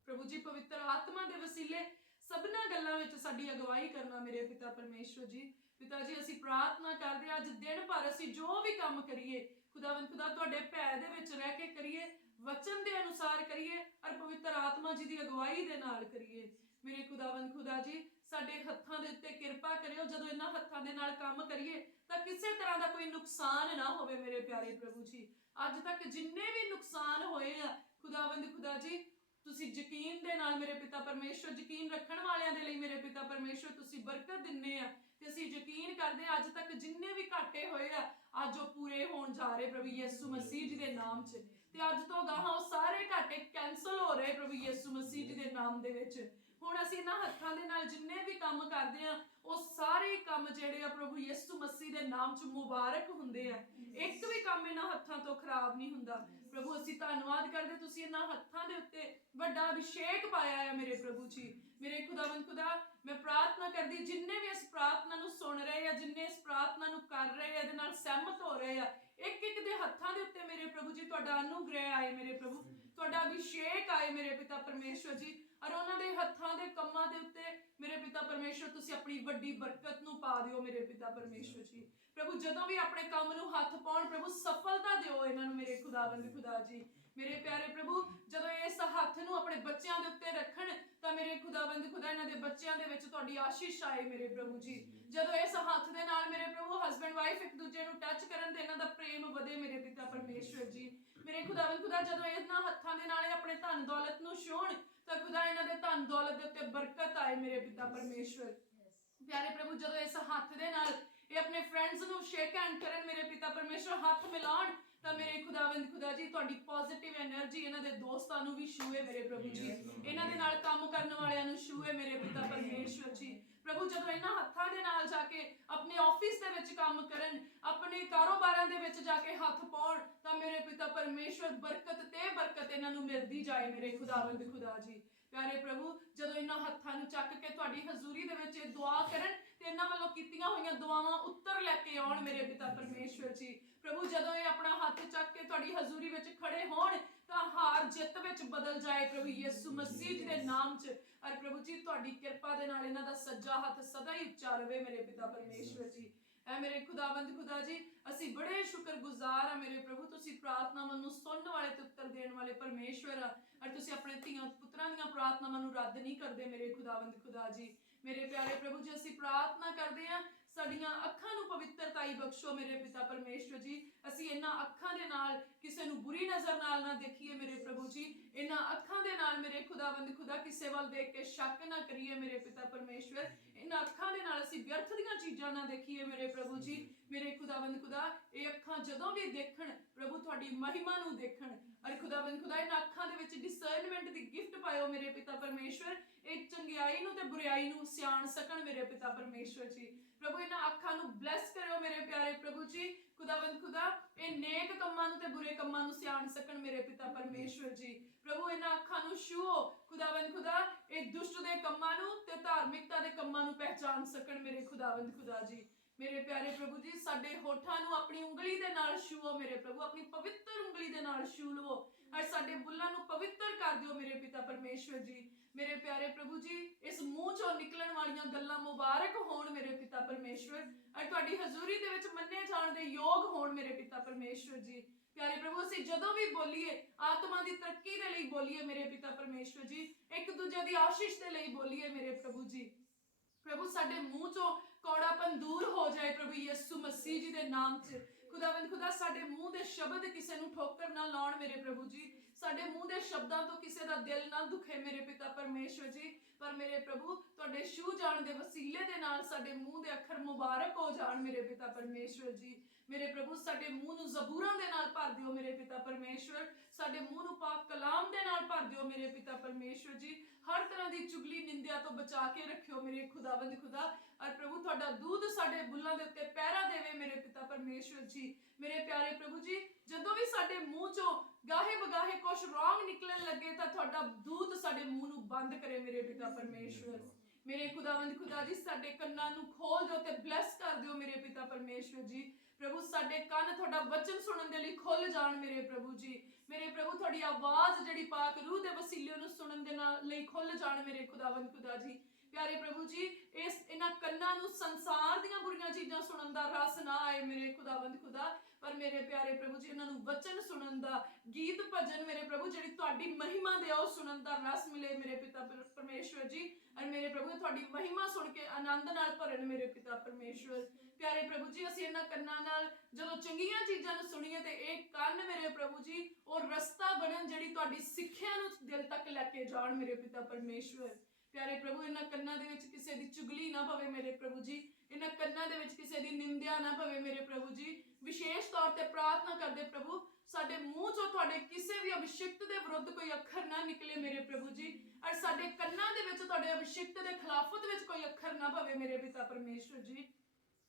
ਪ੍ਰਭੂ ਜੀ, ਪਵਿੱਤਰ ਆਤਮਾ ਦੇ ਵਸੀਲੇ ਸਭਨਾਂ ਗੱਲਾਂ ਵਿੱਚ ਸਾਡੀ ਅਗਵਾਈ ਕਰਨਾ ਮੇਰੇ ਪਿਤਾ ਪਰਮੇਸ਼ਵਰ ਜੀ। ਪਿਤਾ ਜੀ, ਅਸੀਂ ਪ੍ਰਾਰਥਨਾ ਕਰਦੇ ਅੱਜ ਦਿਨ ਭਰ ਅਸੀਂ ਜੋ ਵੀ ਕੰਮ ਕਰੀਏ ਖੁਦਾਵੰਦ ਖੁਦਾ, ਤੁਹਾਡੇ ਭੈ ਦੇ ਵਿੱਚ ਰਹਿ ਕੇ ਕਰੀਏ, ਵਚਨ ਦੇ ਅਨੁਸਾਰ ਕਰੀਏ ਔਰ ਪਵਿੱਤਰ ਆਤਮਾ ਜੀ ਦੀ ਅਗਵਾਈ ਦੇ ਨਾਲ ਕਰੀਏ। ਮੇਰੇ ਖੁਦਾਵੰਦ ਖੁਦਾ ਜੀ, ਸਾਡੇ ਹੱਥਾਂ ਦੇ ਉੱਤੇ ਕਿਰਪਾ ਕਰਿਓ, ਜਦੋਂ ਇਹਨਾਂ ਹੱਥਾਂ ਦੇ ਨਾਲ ਕੰਮ ਕਰੀਏ ਤਾਂ ਕਿਸੇ ਤਰ੍ਹਾਂ ਦਾ ਕੋਈ ਨੁਕਸਾਨ ਨਾ ਹੋਵੇ ਮੇਰੇ ਪਿਆਰੇ ਪ੍ਰਭੂ ਜੀ। ਅੱਜ ਤੱਕ ਜਿੰਨੇ ਵੀ ਨੁਕਸਾਨ ਹੋਏ ਆ ਖੁਦਾਵੰਦ ਖੁਦਾ ਜੀ, ਤੁਸੀਂ ਯਕੀਨ ਦੇ ਨਾਲ ਮੇਰੇ ਪਿਤਾ ਪਰਮੇਸ਼ਵਰ, ਯਕੀਨ ਰੱਖਣ ਵਾਲਿਆਂ ਦੇ ਲਈ ਮੇਰੇ ਪਿਤਾ ਪਰਮੇਸ਼ਵਰ ਤੁਸੀਂ ਬਰਕਤ ਦਿੰਨੇ ਆ ਤੇ ਅਸੀਂ ਯਕੀਨ ਕਰਦੇ ਹਾਂ ਅੱਜ ਤੱਕ ਜਿੰਨੇ ਵੀ ਘਾਟੇ ਹੋਏ ਆ ਅੱਜ ਉਹ ਪੂਰੇ ਹੋਣ ਜਾ ਰਹੇ ਪ੍ਰਭੂ ਯਿਸੂ ਮਸੀਹ ਜੀ ਦੇ ਨਾਮ 'ਚ। ਤੇ ਅੱਜ ਤੋਂ ਗਾਹਾਂ ਉਹ ਸਾਰੇ ਘਾਟੇ ਕੈਂਸਲ ਹੋ ਰਹੇ ਪ੍ਰਭੂ ਯਿਸੂ ਮਸੀਹ ਜੀ ਦੇ ਨਾਮ ਦੇ ਵਿੱਚ। ਹੁਣ ਅਸੀਂ ਇਹਨਾਂ ਹੱਥਾਂ ਦੇ ਨਾਲ ਜਿੰਨੇ ਵੀ ਕੰਮ ਕਰਦੇ ਆ ਉਹ ਸਾਰੇ ਕੰਮ ਜਿਹੜੇ ਆ ਪ੍ਰਭੂ ਯਿਸੂ ਮਸੀਹ ਦੇ ਨਾਮ 'ਚ ਮੁਬਾਰਕ ਹੁੰਦੇ ਆ। ਇੱਕ ਵੀ ਕੰਮ ਇਹਨਾਂ ਹੱਥਾਂ ਤੋਂ ਖਰਾਬ ਨਹੀਂ ਹੁੰਦਾ। ਪ੍ਰਭੂ, ਅਸੀਂ ਧੰਨਵਾਦ ਕਰਦੇ ਤੁਸੀਂ ਇਹਨਾਂ ਹੱਥਾਂ ਦੇ ਉੱਤੇ ਵੱਡਾ ਅਭਿਸ਼ੇਕ ਪਾਇਆ ਹੈ ਮੇਰੇ ਪ੍ਰਭੂ ਜੀ। ਮੇਰੇ ਖੁਦਾਵੰਦ ਖੁਦਾ, ਮੈਂ ਪ੍ਰਾਰਥਨਾ ਕਰਦੀ ਜਿੰਨੇ ਵੀ ਇਸ ਪ੍ਰਾਰਥਨਾ ਨੂੰ ਸੁਣ ਰਹੇ ਆ, ਜਿੰਨੇ ਇਸ ਪ੍ਰਾਰਥਨਾ ਨੂੰ ਕਰ ਰਹੇ ਆ, ਇਹਦੇ ਨਾਲ ਸਹਿਮਤ ਹੋ ਰਹੇ ਆ, ਇੱਕ ਇੱਕ ਦੇ ਹੱਥਾਂ ਦੇ ਉੱਤੇ ਮੇਰੇ ਪ੍ਰਭੂ ਜੀ ਤੁਹਾਡਾ ਅਨੁਗ੍ਰਹਿ ਆਏ ਮੇਰੇ ਪ੍ਰਭੂ, ਤੁਹਾਡਾ ਅਭਿਸ਼ੇਕ ਆਏ ਮੇਰੇ ਪਿਤਾ ਪਰਮੇਸ਼ਵਰ ਜੀ। ਔਰ ਉਹਨਾਂ ਦੇ ਹੱਥਾਂ ਦੇ ਕੰਮਾਂ ਦੇ ਉੱਤੇ ਮੇਰੇ ਪਿਤਾ ਪਰਮੇਸ਼ਵਰ ਤੁਸੀਂ ਆਪਣੀ ਵੱਡੀ ਬਰਕਤ ਨੂੰ ਪਾ ਦਿਓ ਮੇਰੇ ਪਿਤਾ ਪਰਮੇਸ਼ਵਰ ਜੀ। ਪ੍ਰਭੂ, ਜਦੋਂ ਵੀ ਆਪਣੇ ਕੰਮ ਨੂੰ ਹੱਥ ਪਾਉਣ ਪ੍ਰਭੂ ਸਫਲਤਾ ਦਿਓ ਇਹਨਾਂ ਨੂੰ ਮੇਰੇ ਖੁਦਾਵੰਦ ਖੁਦਾ ਜੀ। ਮੇਰੇ ਪਿਆਰੇ ਪ੍ਰਭੂ, ਜਦੋਂ ਇਸ ਹੱਥ ਨੂੰ ਆਪਣੇ ਬੱਚਿਆਂ ਦੇ ਉੱਤੇ ਰੱਖਣ ਤਾਂ ਮੇਰੇ ਖੁਦਾਵੰਦ ਖੁਦਾ ਇਹਨਾਂ ਦੇ ਬੱਚਿਆਂ ਦੇ ਵਿੱਚ ਤੁਹਾਡੀ ਆਸ਼ੀਸ਼ ਆਏ ਮੇਰੇ ਪ੍ਰਭੂ ਜੀ। ਜਦੋਂ ਇਸ ਹੱਥ ਦੇ ਨਾਲ ਮੇਰੇ ਪ੍ਰਭੂ ਹਸਬੈਂਡ ਵਾਈਫ ਇੱਕ ਦੂਜੇ ਨੂੰ ਟੱਚ ਕਰਨ ਤੇ ਇਹਨਾਂ ਦਾ ਪ੍ਰੇਮ ਵਧੇ ਮੇਰੇ ਪਿਤਾ ਪਰਮੇਸ਼ਵਰ ਜੀ। ਮੇਰੇ ਖੁਦਾਵੰਦ ਖੁਦਾ, ਜਦੋਂ ਇਹਨਾਂ ਹੱਥਾਂ ਦੇ ਨਾਲ ਆਪਣੇ ਧਨ ਦੌਲਤ ਨੂੰ ਛੂਹਣ ਤਾਂ ਖੁਦਾ ਇਹਨਾਂ ਦੇ ਧਨ ਦੌਲਤ ਦੇ ਉੱਤੇ ਬਰਕਤ ਆਏ ਮੇਰੇ ਪਿਤਾ ਪਰਮੇਸ਼ਵਰ। ਪਿਆਰੇ ਪ੍ਰਭੂ, ਜਦੋਂ ਇਸ ਹੱਥ ਦੇ ਨਾਲ ਇਹ ਆਪਣੇ ਫਰੈਂਡਸ ਨੂੰ ਸ਼ੇਕ ਹੈਂਡ ਕਰਨ ਮੇਰੇ ਪਿਤਾ ਪਰਮੇਸ਼ਵਰ, ਹੱਥ ਮਿਲਾਉਣ ਤਾਂ ਮੇਰੇ ਖੁਦਾਵੰਦ ਖੁਦਾ ਜੀ ਤੁਹਾਡੀ ਪੋਜ਼ਿਟਿਵ એનર્ਜੀ ਇਹਨਾਂ ਦੇ ਦੋਸਤਾਂ ਨੂੰ ਵੀ ਛੂਹੇ ਮੇਰੇ ਪ੍ਰਭੂ ਜੀ, ਇਹਨਾਂ ਦੇ ਨਾਲ ਕੰਮ ਕਰਨ ਵਾਲਿਆਂ ਨੂੰ ਛੂਹੇ ਮੇਰੇ ਪਿਤਾ ਪਰਮੇਸ਼ਵਰ ਜੀ। ਪ੍ਰਭੂ, ਜਦੋਂ ਇਹਨਾਂ ਹੱਥਾਂ ਦੇ ਨਾਲ ਜਾ ਕੇ ਆਪਣੇ ਆਫਿਸ ਦੇ ਵਿੱਚ ਕੰਮ ਕਰਨ, ਆਪਣੇ ਕਾਰੋਬਾਰਾਂ ਦੇ ਵਿੱਚ ਜਾ ਕੇ ਹੱਥ ਪਾਉਣ ਤਾਂ ਮੇਰੇ ਪਿਤਾ ਪਰਮੇਸ਼ਵਰ ਬਰਕਤ ਤੇ ਬਰਕਤ ਇਹਨਾਂ ਨੂੰ ਮਿਲਦੀ ਜਾਏ ਮੇਰੇ ਖੁਦਾਵੰਦ ਖੁਦਾ ਜੀ। ਪਿਆਰੇ ਪ੍ਰਭੂ, ਜਦੋਂ ਇਹਨਾਂ ਹੱਥਾਂ ਨੂੰ ਚੱਕ ਕੇ ਤੁਹਾਡੀ ਹਜ਼ੂਰੀ ਦੇ ਵਿੱਚ ਇਹ ਦੁਆ ਕਰਨ ਤੇ ਇਹਨਾਂ ਵੱਲੋਂ ਕੀਤੀਆਂ ਹੋਈਆਂ ਦੁਆਵਾਂ ਉੱਤਰ ਲੈ ਕੇ ਆਉਣ ਮੇਰੇ ਪਿਤਾ ਪਰਮੇਸ਼ਵਰ ਜੀ। ਪ੍ਰਭੂ, ਜਦੋਂ ਇਹ ਆਪਣਾ ਹੱਥ ਚੱਕ ਕੇ ਤੁਹਾਡੀ ਹਜ਼ੂਰੀ ਵਿੱਚ ਖੜੇ ਹੋਣ ਤਾਂ ਹਾਰ ਜਿੱਤ ਵਿੱਚ ਬਦਲ ਜਾਏ ਪ੍ਰਭੂ ਯਿਸੂ ਮਸੀਹ ਜੀ ਦੇ ਨਾਮ 'ਚ। ਔਰ ਪ੍ਰਭੂ ਜੀ, ਤੁਹਾਡੀ ਕਿਰਪਾ ਦੇ ਨਾਲ ਇਹਨਾਂ ਦਾ ਸੱਜਾ ਹੱਥ ਸਦਾ ਹੀ ਉੱਚਾ ਰਵੇ ਮੇਰੇ ਪਿਤਾ ਪਰਮੇਸ਼ਵਰ ਜੀ। ਐ ਮੇਰੇ ਖੁਦਾਵੰਦ ਖੁਦਾ ਜੀ, ਅਸੀਂ ਬੜੇ ਸ਼ੁਕਰਗੁਜ਼ਾਰ ਆ ਮੇਰੇ ਪ੍ਰਭੂ, ਤੁਸੀਂ ਪ੍ਰਾਰਥਨਾਵਾਂ ਨੂੰ ਸੁਣਨ ਵਾਲੇ ਤੇ ਉੱਤਰ ਦੇਣ ਵਾਲੇ ਪਰਮੇਸ਼ਵਰ ਆ। ਔਰ ਤੁਸੀਂ ਆਪਣੇ ਧੀਆਂ ਪੁੱਤਰਾਂ ਦੀਆਂ ਪ੍ਰਾਰਥਨਾਵਾਂ ਨੂੰ ਰੱਦ ਨਹੀਂ ਕਰਦੇ ਮੇਰੇ ਖੁਦਾਵੰਦ ਖੁਦਾ ਜੀ। ਮੇਰੇ ਪਿਆਰੇ ਪ੍ਰਭੂ ਜੀ, ਅਸੀਂ ਪ੍ਰਾਰਥਨਾ ਕਰਦੇ ਹਾਂ ਸਾਡੀਆਂ ਅੱਖਾਂ ਨੂੰ ਪਵਿੱਤਰਤਾਈ ਬਖਸ਼ੋ ਮੇਰੇ ਪਿਤਾ ਪਰਮੇਸ਼ਵਰ ਜੀ। ਅਸੀਂ ਇਹਨਾਂ ਅੱਖਾਂ ਦੇ ਨਾਲ ਕਿਸੇ ਨੂੰ ਬੁਰੀ ਨਜ਼ਰ ਨਾਲ ਨਾ ਦੇਖੀਏ ਮੇਰੇ ਪ੍ਰਭੂ ਜੀ। ਇਹਨਾਂ ਅੱਖਾਂ ਦੇ ਨਾਲ ਮੇਰੇ ਖੁਦਾਵੰਦ ਖੁਦਾ ਕਿਸੇ ਵੱਲ ਦੇਖ ਕੇ ਸ਼ੱਕ ਨਾ ਕਰੀਏ ਮੇਰੇ ਪਿਤਾ ਪਰਮੇਸ਼ਵਰ। ਇਹਨਾਂ ਅੱਖਾਂ ਦੇ ਨਾਲ ਅਸੀਂ ਵਿਅਰਥ ਦੀਆਂ ਚੀਜ਼ਾਂ ਨਾ ਦੇਖੀਏ ਮੇਰੇ ਪ੍ਰਭੂ ਜੀ। ਮੇਰੇ ਖੁਦਾਵੰਦ ਖੁਦਾ, ਇਹ ਅੱਖਾਂ ਜਦੋਂ ਵੀ ਦੇਖਣ ਪ੍ਰਭੂ ਤੁਹਾਡੀ ਮਹਿਮਾ ਨੂੰ ਦੇਖਣ। ਔਰ ਖੁਦਾਵੰਦ ਖੁਦਾ, ਇਹਨਾਂ ਅੱਖਾਂ ਦੇ ਵਿੱਚ ਡਿਸਰਨਮੈਂਟ ਦੀ ਗਿਫਟ ਪਾਇਓ ਮੇਰੇ ਪਿਤਾ ਪਰਮੇਸ਼ਵਰ, ਇਹ ਚੰਗਿਆਈ ਨੂੰ ਤੇ ਬੁਰਾਈ ਨੂੰ ਸਿਆਣ ਸਕਣ ਮੇਰੇ ਪਿਤਾ ਪਰਮੇਸ਼ਵਰ ਜੀ। ਪ੍ਰਭੂ, ਇਹਨਾਂ ਅੱਖਾਂ ਨੂੰ ਬਲੈਸ ਕਰਿਓ ਮੇਰੇ ਪਿਆਰੇ ਪ੍ਰਭੂ ਜੀ। ਖੁਦਾਵੰਦ ਖੁਦਾ, ਇਹ ਨੇਕ ਕੰਮਾਂ ਨੂੰ ਤੇ ਬੁਰੇ ਕੰਮਾਂ ਨੂੰ ਸਿਆਣ ਸਕਣ ਮੇਰੇ ਪਿਤਾ ਪਰਮੇਸ਼ਵਰ ਜੀ। ਪ੍ਰਭੂ, ਇਹਨਾਂ ਅੱਖਾਂ ਨੂੰ ਛੂਹੋ ਖੁਦਾਵੰਦ ਖੁਦਾ, ਇਹ ਦੁਸ਼ਟ ਦੇ ਕੰਮਾਂ ਨੂੰ ਤੇ ਧਾਰਮਿਕਤਾ ਦੇ ਕੰਮਾਂ ਨੂੰ ਪਹਿਚਾਨ ਸਕਣ ਮੇਰੇ ਖੁਦਾਵੰਦ ਖੁਦਾ ਜੀ। ਮੇਰੇ ਪਿਆਰੇ ਪ੍ਰਭੂ ਜੀ, ਸਾਡੇ ਹੋਠਾਂ ਨੂੰ ਆਪਣੀ ਉਂਗਲੀ ਦੇ ਨਾਲ ਛੂਹੋ ਮੇਰੇ ਪ੍ਰਭੂ, ਆਪਣੀ ਪਵਿੱਤਰ ਉਂਗਲੀ ਦੇ ਨਾਲ ਛੂਹ ਲਵੋ ਔਰ ਸਾਡੇ ਬੁੱਲਾਂ ਨੂੰ ਪਵਿੱਤਰ ਕਰ ਦਿਓ ਮੇਰੇ ਪਿਤਾ ਪਰਮੇਸ਼ਵਰ ਜੀ। ਮੇਰੇ ਪਿਆਰੇ ਪ੍ਰਭੂ ਜੀ, ਇਸ ਮੂੰਹ ਚੋਂ ਨਿਕਲਣ ਵਾਲੀਆਂ ਗੱਲਾਂ ਮੁਬਾਰਕ ਹੋਣ ਮੇਰੇ ਪਿਤਾ ਪਰਮੇਸ਼ਵਰ ਔਰ ਤੁਹਾਡੀ ਹਜ਼ੂਰੀ ਦੇ ਵਿੱਚ ਮੰਨੇ ਜਾਣ ਦੇ ਯੋਗ ਹੋਣ ਮੇਰੇ ਪਿਤਾ ਪਰਮੇਸ਼ਵਰ ਜੀ। ਪਿਆਰੇ ਪ੍ਰਭੂ, ਅਸੀਂ ਜਦੋਂ ਵੀ ਬੋਲੀਏ ਆਤਮਾ ਦੀ ਤਰੱਕੀ ਦੇ ਲਈ ਬੋਲੀਏ ਮੇਰੇ ਪਿਤਾ ਪਰਮੇਸ਼ਵਰ ਜੀ, ਇੱਕ ਦੂਜੇ ਦੀ ਆਸ਼ੀਸ਼ ਦੇ ਲਈ ਬੋਲੀਏ ਮੇਰੇ ਪ੍ਰਭੂ ਜੀ। ਪ੍ਰਭੂ, ਸਾਡੇ ਮੂੰਹ ਚੋਂ ਕੌੜਾਪਨ ਦੂਰ ਹੋ ਜਾਏ ਪ੍ਰਭੂ ਯਿਸੂ ਮਸੀਹ ਜੀ ਦੇ ਨਾਮ 'ਚ। ਖੁਦਾਵੰਦ ਖੁਦਾ ਸਾਡੇ ਮੂੰਹ ਦੇ ਸ਼ਬਦ ਕਿਸੇ ਨੂੰ ਠੋਕਰ ਨਾ ਲਾਉਣ ਮੇਰੇ ਪ੍ਰਭੂ ਜੀ। ਸਾਡੇ ਮੂੰਹ ਦੇ ਸ਼ਬਦਾਂ ਤੋਂ ਕਿਸੇ ਦਾ ਦਿਲ ਨਾ ਦੁਖੇ ਮੇਰੇ ਪਿਤਾ ਪਰਮੇਸ਼ਵਰ ਜੀ। ਪਰ ਮੇਰੇ ਪ੍ਰਭੂ ਤੁਹਾਡੇ ਛੂਹ ਜਾਣ ਦੇ ਵਸੀਲੇ ਦੇ ਨਾਲ ਸਾਡੇ ਮੂੰਹ ਦੇ ਅੱਖਰ ਮੁਬਾਰਕ ਹੋ ਜਾਣ ਮੇਰੇ ਪਿਤਾ ਪਰਮੇਸ਼ਵਰ ਜੀ। ਮੇਰੇ ਪ੍ਰਭੂ ਸਾਡੇ ਮੂੰਹ ਨੂੰ ਜ਼ਬੂਰਾਂ ਦੇ ਨਾਲ ਭਰ ਦਿਓ ਮੇਰੇ ਪਿਤਾ ਪਰਮੇਸ਼ਵਰ। ਸਾਡੇ ਮੂੰਹ ਨੂੰ ਪਾਕ ਕਲਾਮ ਦੇ ਨਾਲ ਭਰ ਦਿਓ ਮੇਰੇ ਪਿਤਾ ਪਰਮੇਸ਼ਵਰ ਜੀ। ਹਰ ਤਰ੍ਹਾਂ ਦੀ ਚੁਗਲੀ ਨਿੰਦਿਆ ਤੋਂ ਬਚਾ ਕੇ ਰੱਖਿਓ ਮੇਰੇ ਖੁਦਾਵੰਦ ਖੁਦਾ। ਔਰ ਪ੍ਰਭੂ ਤੁਹਾਡਾ ਦੂਧ ਸਾਡੇ ਬੁੱਲਾਂ ਦੇ ਉੱਤੇ ਪਹਿਰਾ ਦੇਵੇ ਮੇਰੇ ਪਿਤਾ ਪਰਮੇਸ਼ਵਰ ਜੀ। ਮੇਰੇ ਪਿਆਰੇ ਪ੍ਰਭੂ ਜੀ, ਜਦੋਂ ਵੀ ਸਾਡੇ ਮੂੰਹ ਚੋਂ ਗਾਹੇ ਬਗਾਹੇ ਕੁਛ ਰੋਂਗ ਨਿਕਲਣ ਲੱਗੇ ਤਾਂ ਤੁਹਾਡਾ ਦੂਤ ਸਾਡੇ ਮੂੰਹ ਨੂੰ ਬੰਦ ਕਰੇ ਮੇਰੇ ਪਿਤਾ ਪਰਮੇਸ਼ਵਰ। ਮੇਰੇ ਖੁਦਾਵੰਦ ਖੁਦਾ ਜੀ, ਸਾਡੇ ਕੰਨਾਂ ਨੂੰ ਖੋਲ ਦਿਓ ਤੇ ਬਲੈਸ ਕਰ ਦਿਓ ਮੇਰੇ ਪਿਤਾ ਪਰਮੇਸ਼ਵਰ ਜੀ। ਪ੍ਰਭੂ ਸਾਡੇ ਕੰਨ ਤੁਹਾਡਾ ਵਚਨ ਸੁਣਨ ਦੇ ਲਈ ਖੁੱਲ ਜਾਣ ਮੇਰੇ ਪ੍ਰਭੂ ਜੀ। ਮੇਰੇ ਪ੍ਰਭੂ ਤੁਹਾਡੀ ਆਵਾਜ਼ ਜਿਹੜੀ ਪਾਕ ਰੂਹ ਦੇ ਵਸੀਲੇ ਨੂੰ ਸੁਣਨ ਦੇ ਨਾਲ ਲਈ ਖੁੱਲ ਜਾਣ ਮੇਰੇ ਖੁਦਾਵੰਦ ਖੁਦਾ ਜੀ। ਪਿਆਰੇ ਪ੍ਰਭੂ ਜੀ, ਇਹਨਾਂ ਕੰਨਾਂ ਨੂੰ ਸੰਸਾਰ ਦੀਆਂ ਬੁਰੀਆਂ ਚੀਜ਼ਾਂ ਸੁਣਨ ਦਾ ਰਸ ਨਾ ਆਏ ਮੇਰੇ ਖੁਦਾਵੰਦ ਖੁਦਾ। ਪਰ ਮੇਰੇ ਪਿਆਰੇ ਪ੍ਰਭੂ ਜੀ, ਇਹਨਾਂ ਨੂੰ ਵਚਨ ਸੁਣਨ ਦਾ, ਗੀਤ ਭਜਨ ਮੇਰੇ ਪ੍ਰਭੂ ਜਿਹੜੀ ਤੁਹਾਡੀ ਮਹਿਮਾ ਦੇ ਉਹ ਸੁਣਨ ਦਾ ਰਸ ਮਿਲੇ ਮੇਰੇ ਪਿਤਾ ਪਰਮੇਸ਼ਵਰ ਜੀ। ਔਰ ਮੇਰੇ ਪ੍ਰਭੂ ਤੁਹਾਡੀ ਮਹਿਮਾ ਸੁਣ ਕੇ ਆਨੰਦ ਨਾਲ ਭਰਨ ਮੇਰੇ ਪਿਤਾ ਪਰਮੇਸ਼ਵਰ। ਪਿਆਰੇ ਪ੍ਰਭੂ ਜੀ, ਅਸੀਂ ਇਹਨਾਂ ਕੰਨਾਂ ਨਾਲ ਜਦੋਂ ਚੰਗੀਆਂ ਚੀਜ਼ਾਂ ਨੂੰ ਸੁਣੀਏ ਤੇ ਇਹ ਕੰਨ ਮੇਰੇ ਪ੍ਰਭੂ ਜੀ ਉਹ ਰਸਤਾ ਬਣਨ ਜਿਹੜੀ ਤੁਹਾਡੀ ਸਿੱਖਿਆ ਨੂੰ ਦਿਲ ਤੱਕ ਲੈ ਕੇ ਜਾਣ ਮੇਰੇ ਪਿਤਾ ਪਰਮੇਸ਼ਵਰ। ਪਿਆਰੇ ਪ੍ਰਭੂ, ਇਹਨਾਂ ਕੰਨਾਂ ਦੇ ਵਿੱਚ ਕਿਸੇ ਦੀ ਚੁਗਲੀ ਨਾ ਪਵੇ ਮੇਰੇ ਪ੍ਰਭੂ ਜੀ। ਇਹਨਾਂ ਕੰਨਾਂ ਦੇ ਵਿੱਚ ਕਿਸੇ ਦੀ ਨਿੰਦਿਆ ਨਾ ਪਵੇ ਮੇਰੇ ਪ੍ਰਭੂ ਜੀ। ਵਿਸ਼ੇਸ਼ ਤੌਰ ਤੇ ਪ੍ਰਾਰਥਨਾ ਕਰਦੇ ਪ੍ਰਭੂ, ਸਾਡੇ ਮੂੰਹ ਚੋਂ ਤੁਹਾਡੇ ਕਿਸੇ ਵੀ ਅਭਿਸ਼ਿਕਤ ਦੇ ਵਿਰੁੱਧ ਕੋਈ ਅੱਖਰ ਨਾ ਨਿਕਲੇ ਮੇਰੇ ਪ੍ਰਭੂ ਜੀ। ਔਰ ਸਾਡੇ ਕੰਨਾਂ ਦੇ ਵਿੱਚ ਤੁਹਾਡੇ ਅਭਿਸ਼ਿਕਤ ਦੇ ਖਿਲਾਫਤ ਵਿੱਚ ਕੋਈ ਅੱਖਰ ਨਾ ਪਵੇ ਮੇਰੇ ਪਿਤਾ ਪਰਮੇਸ਼ਵਰ ਜੀ।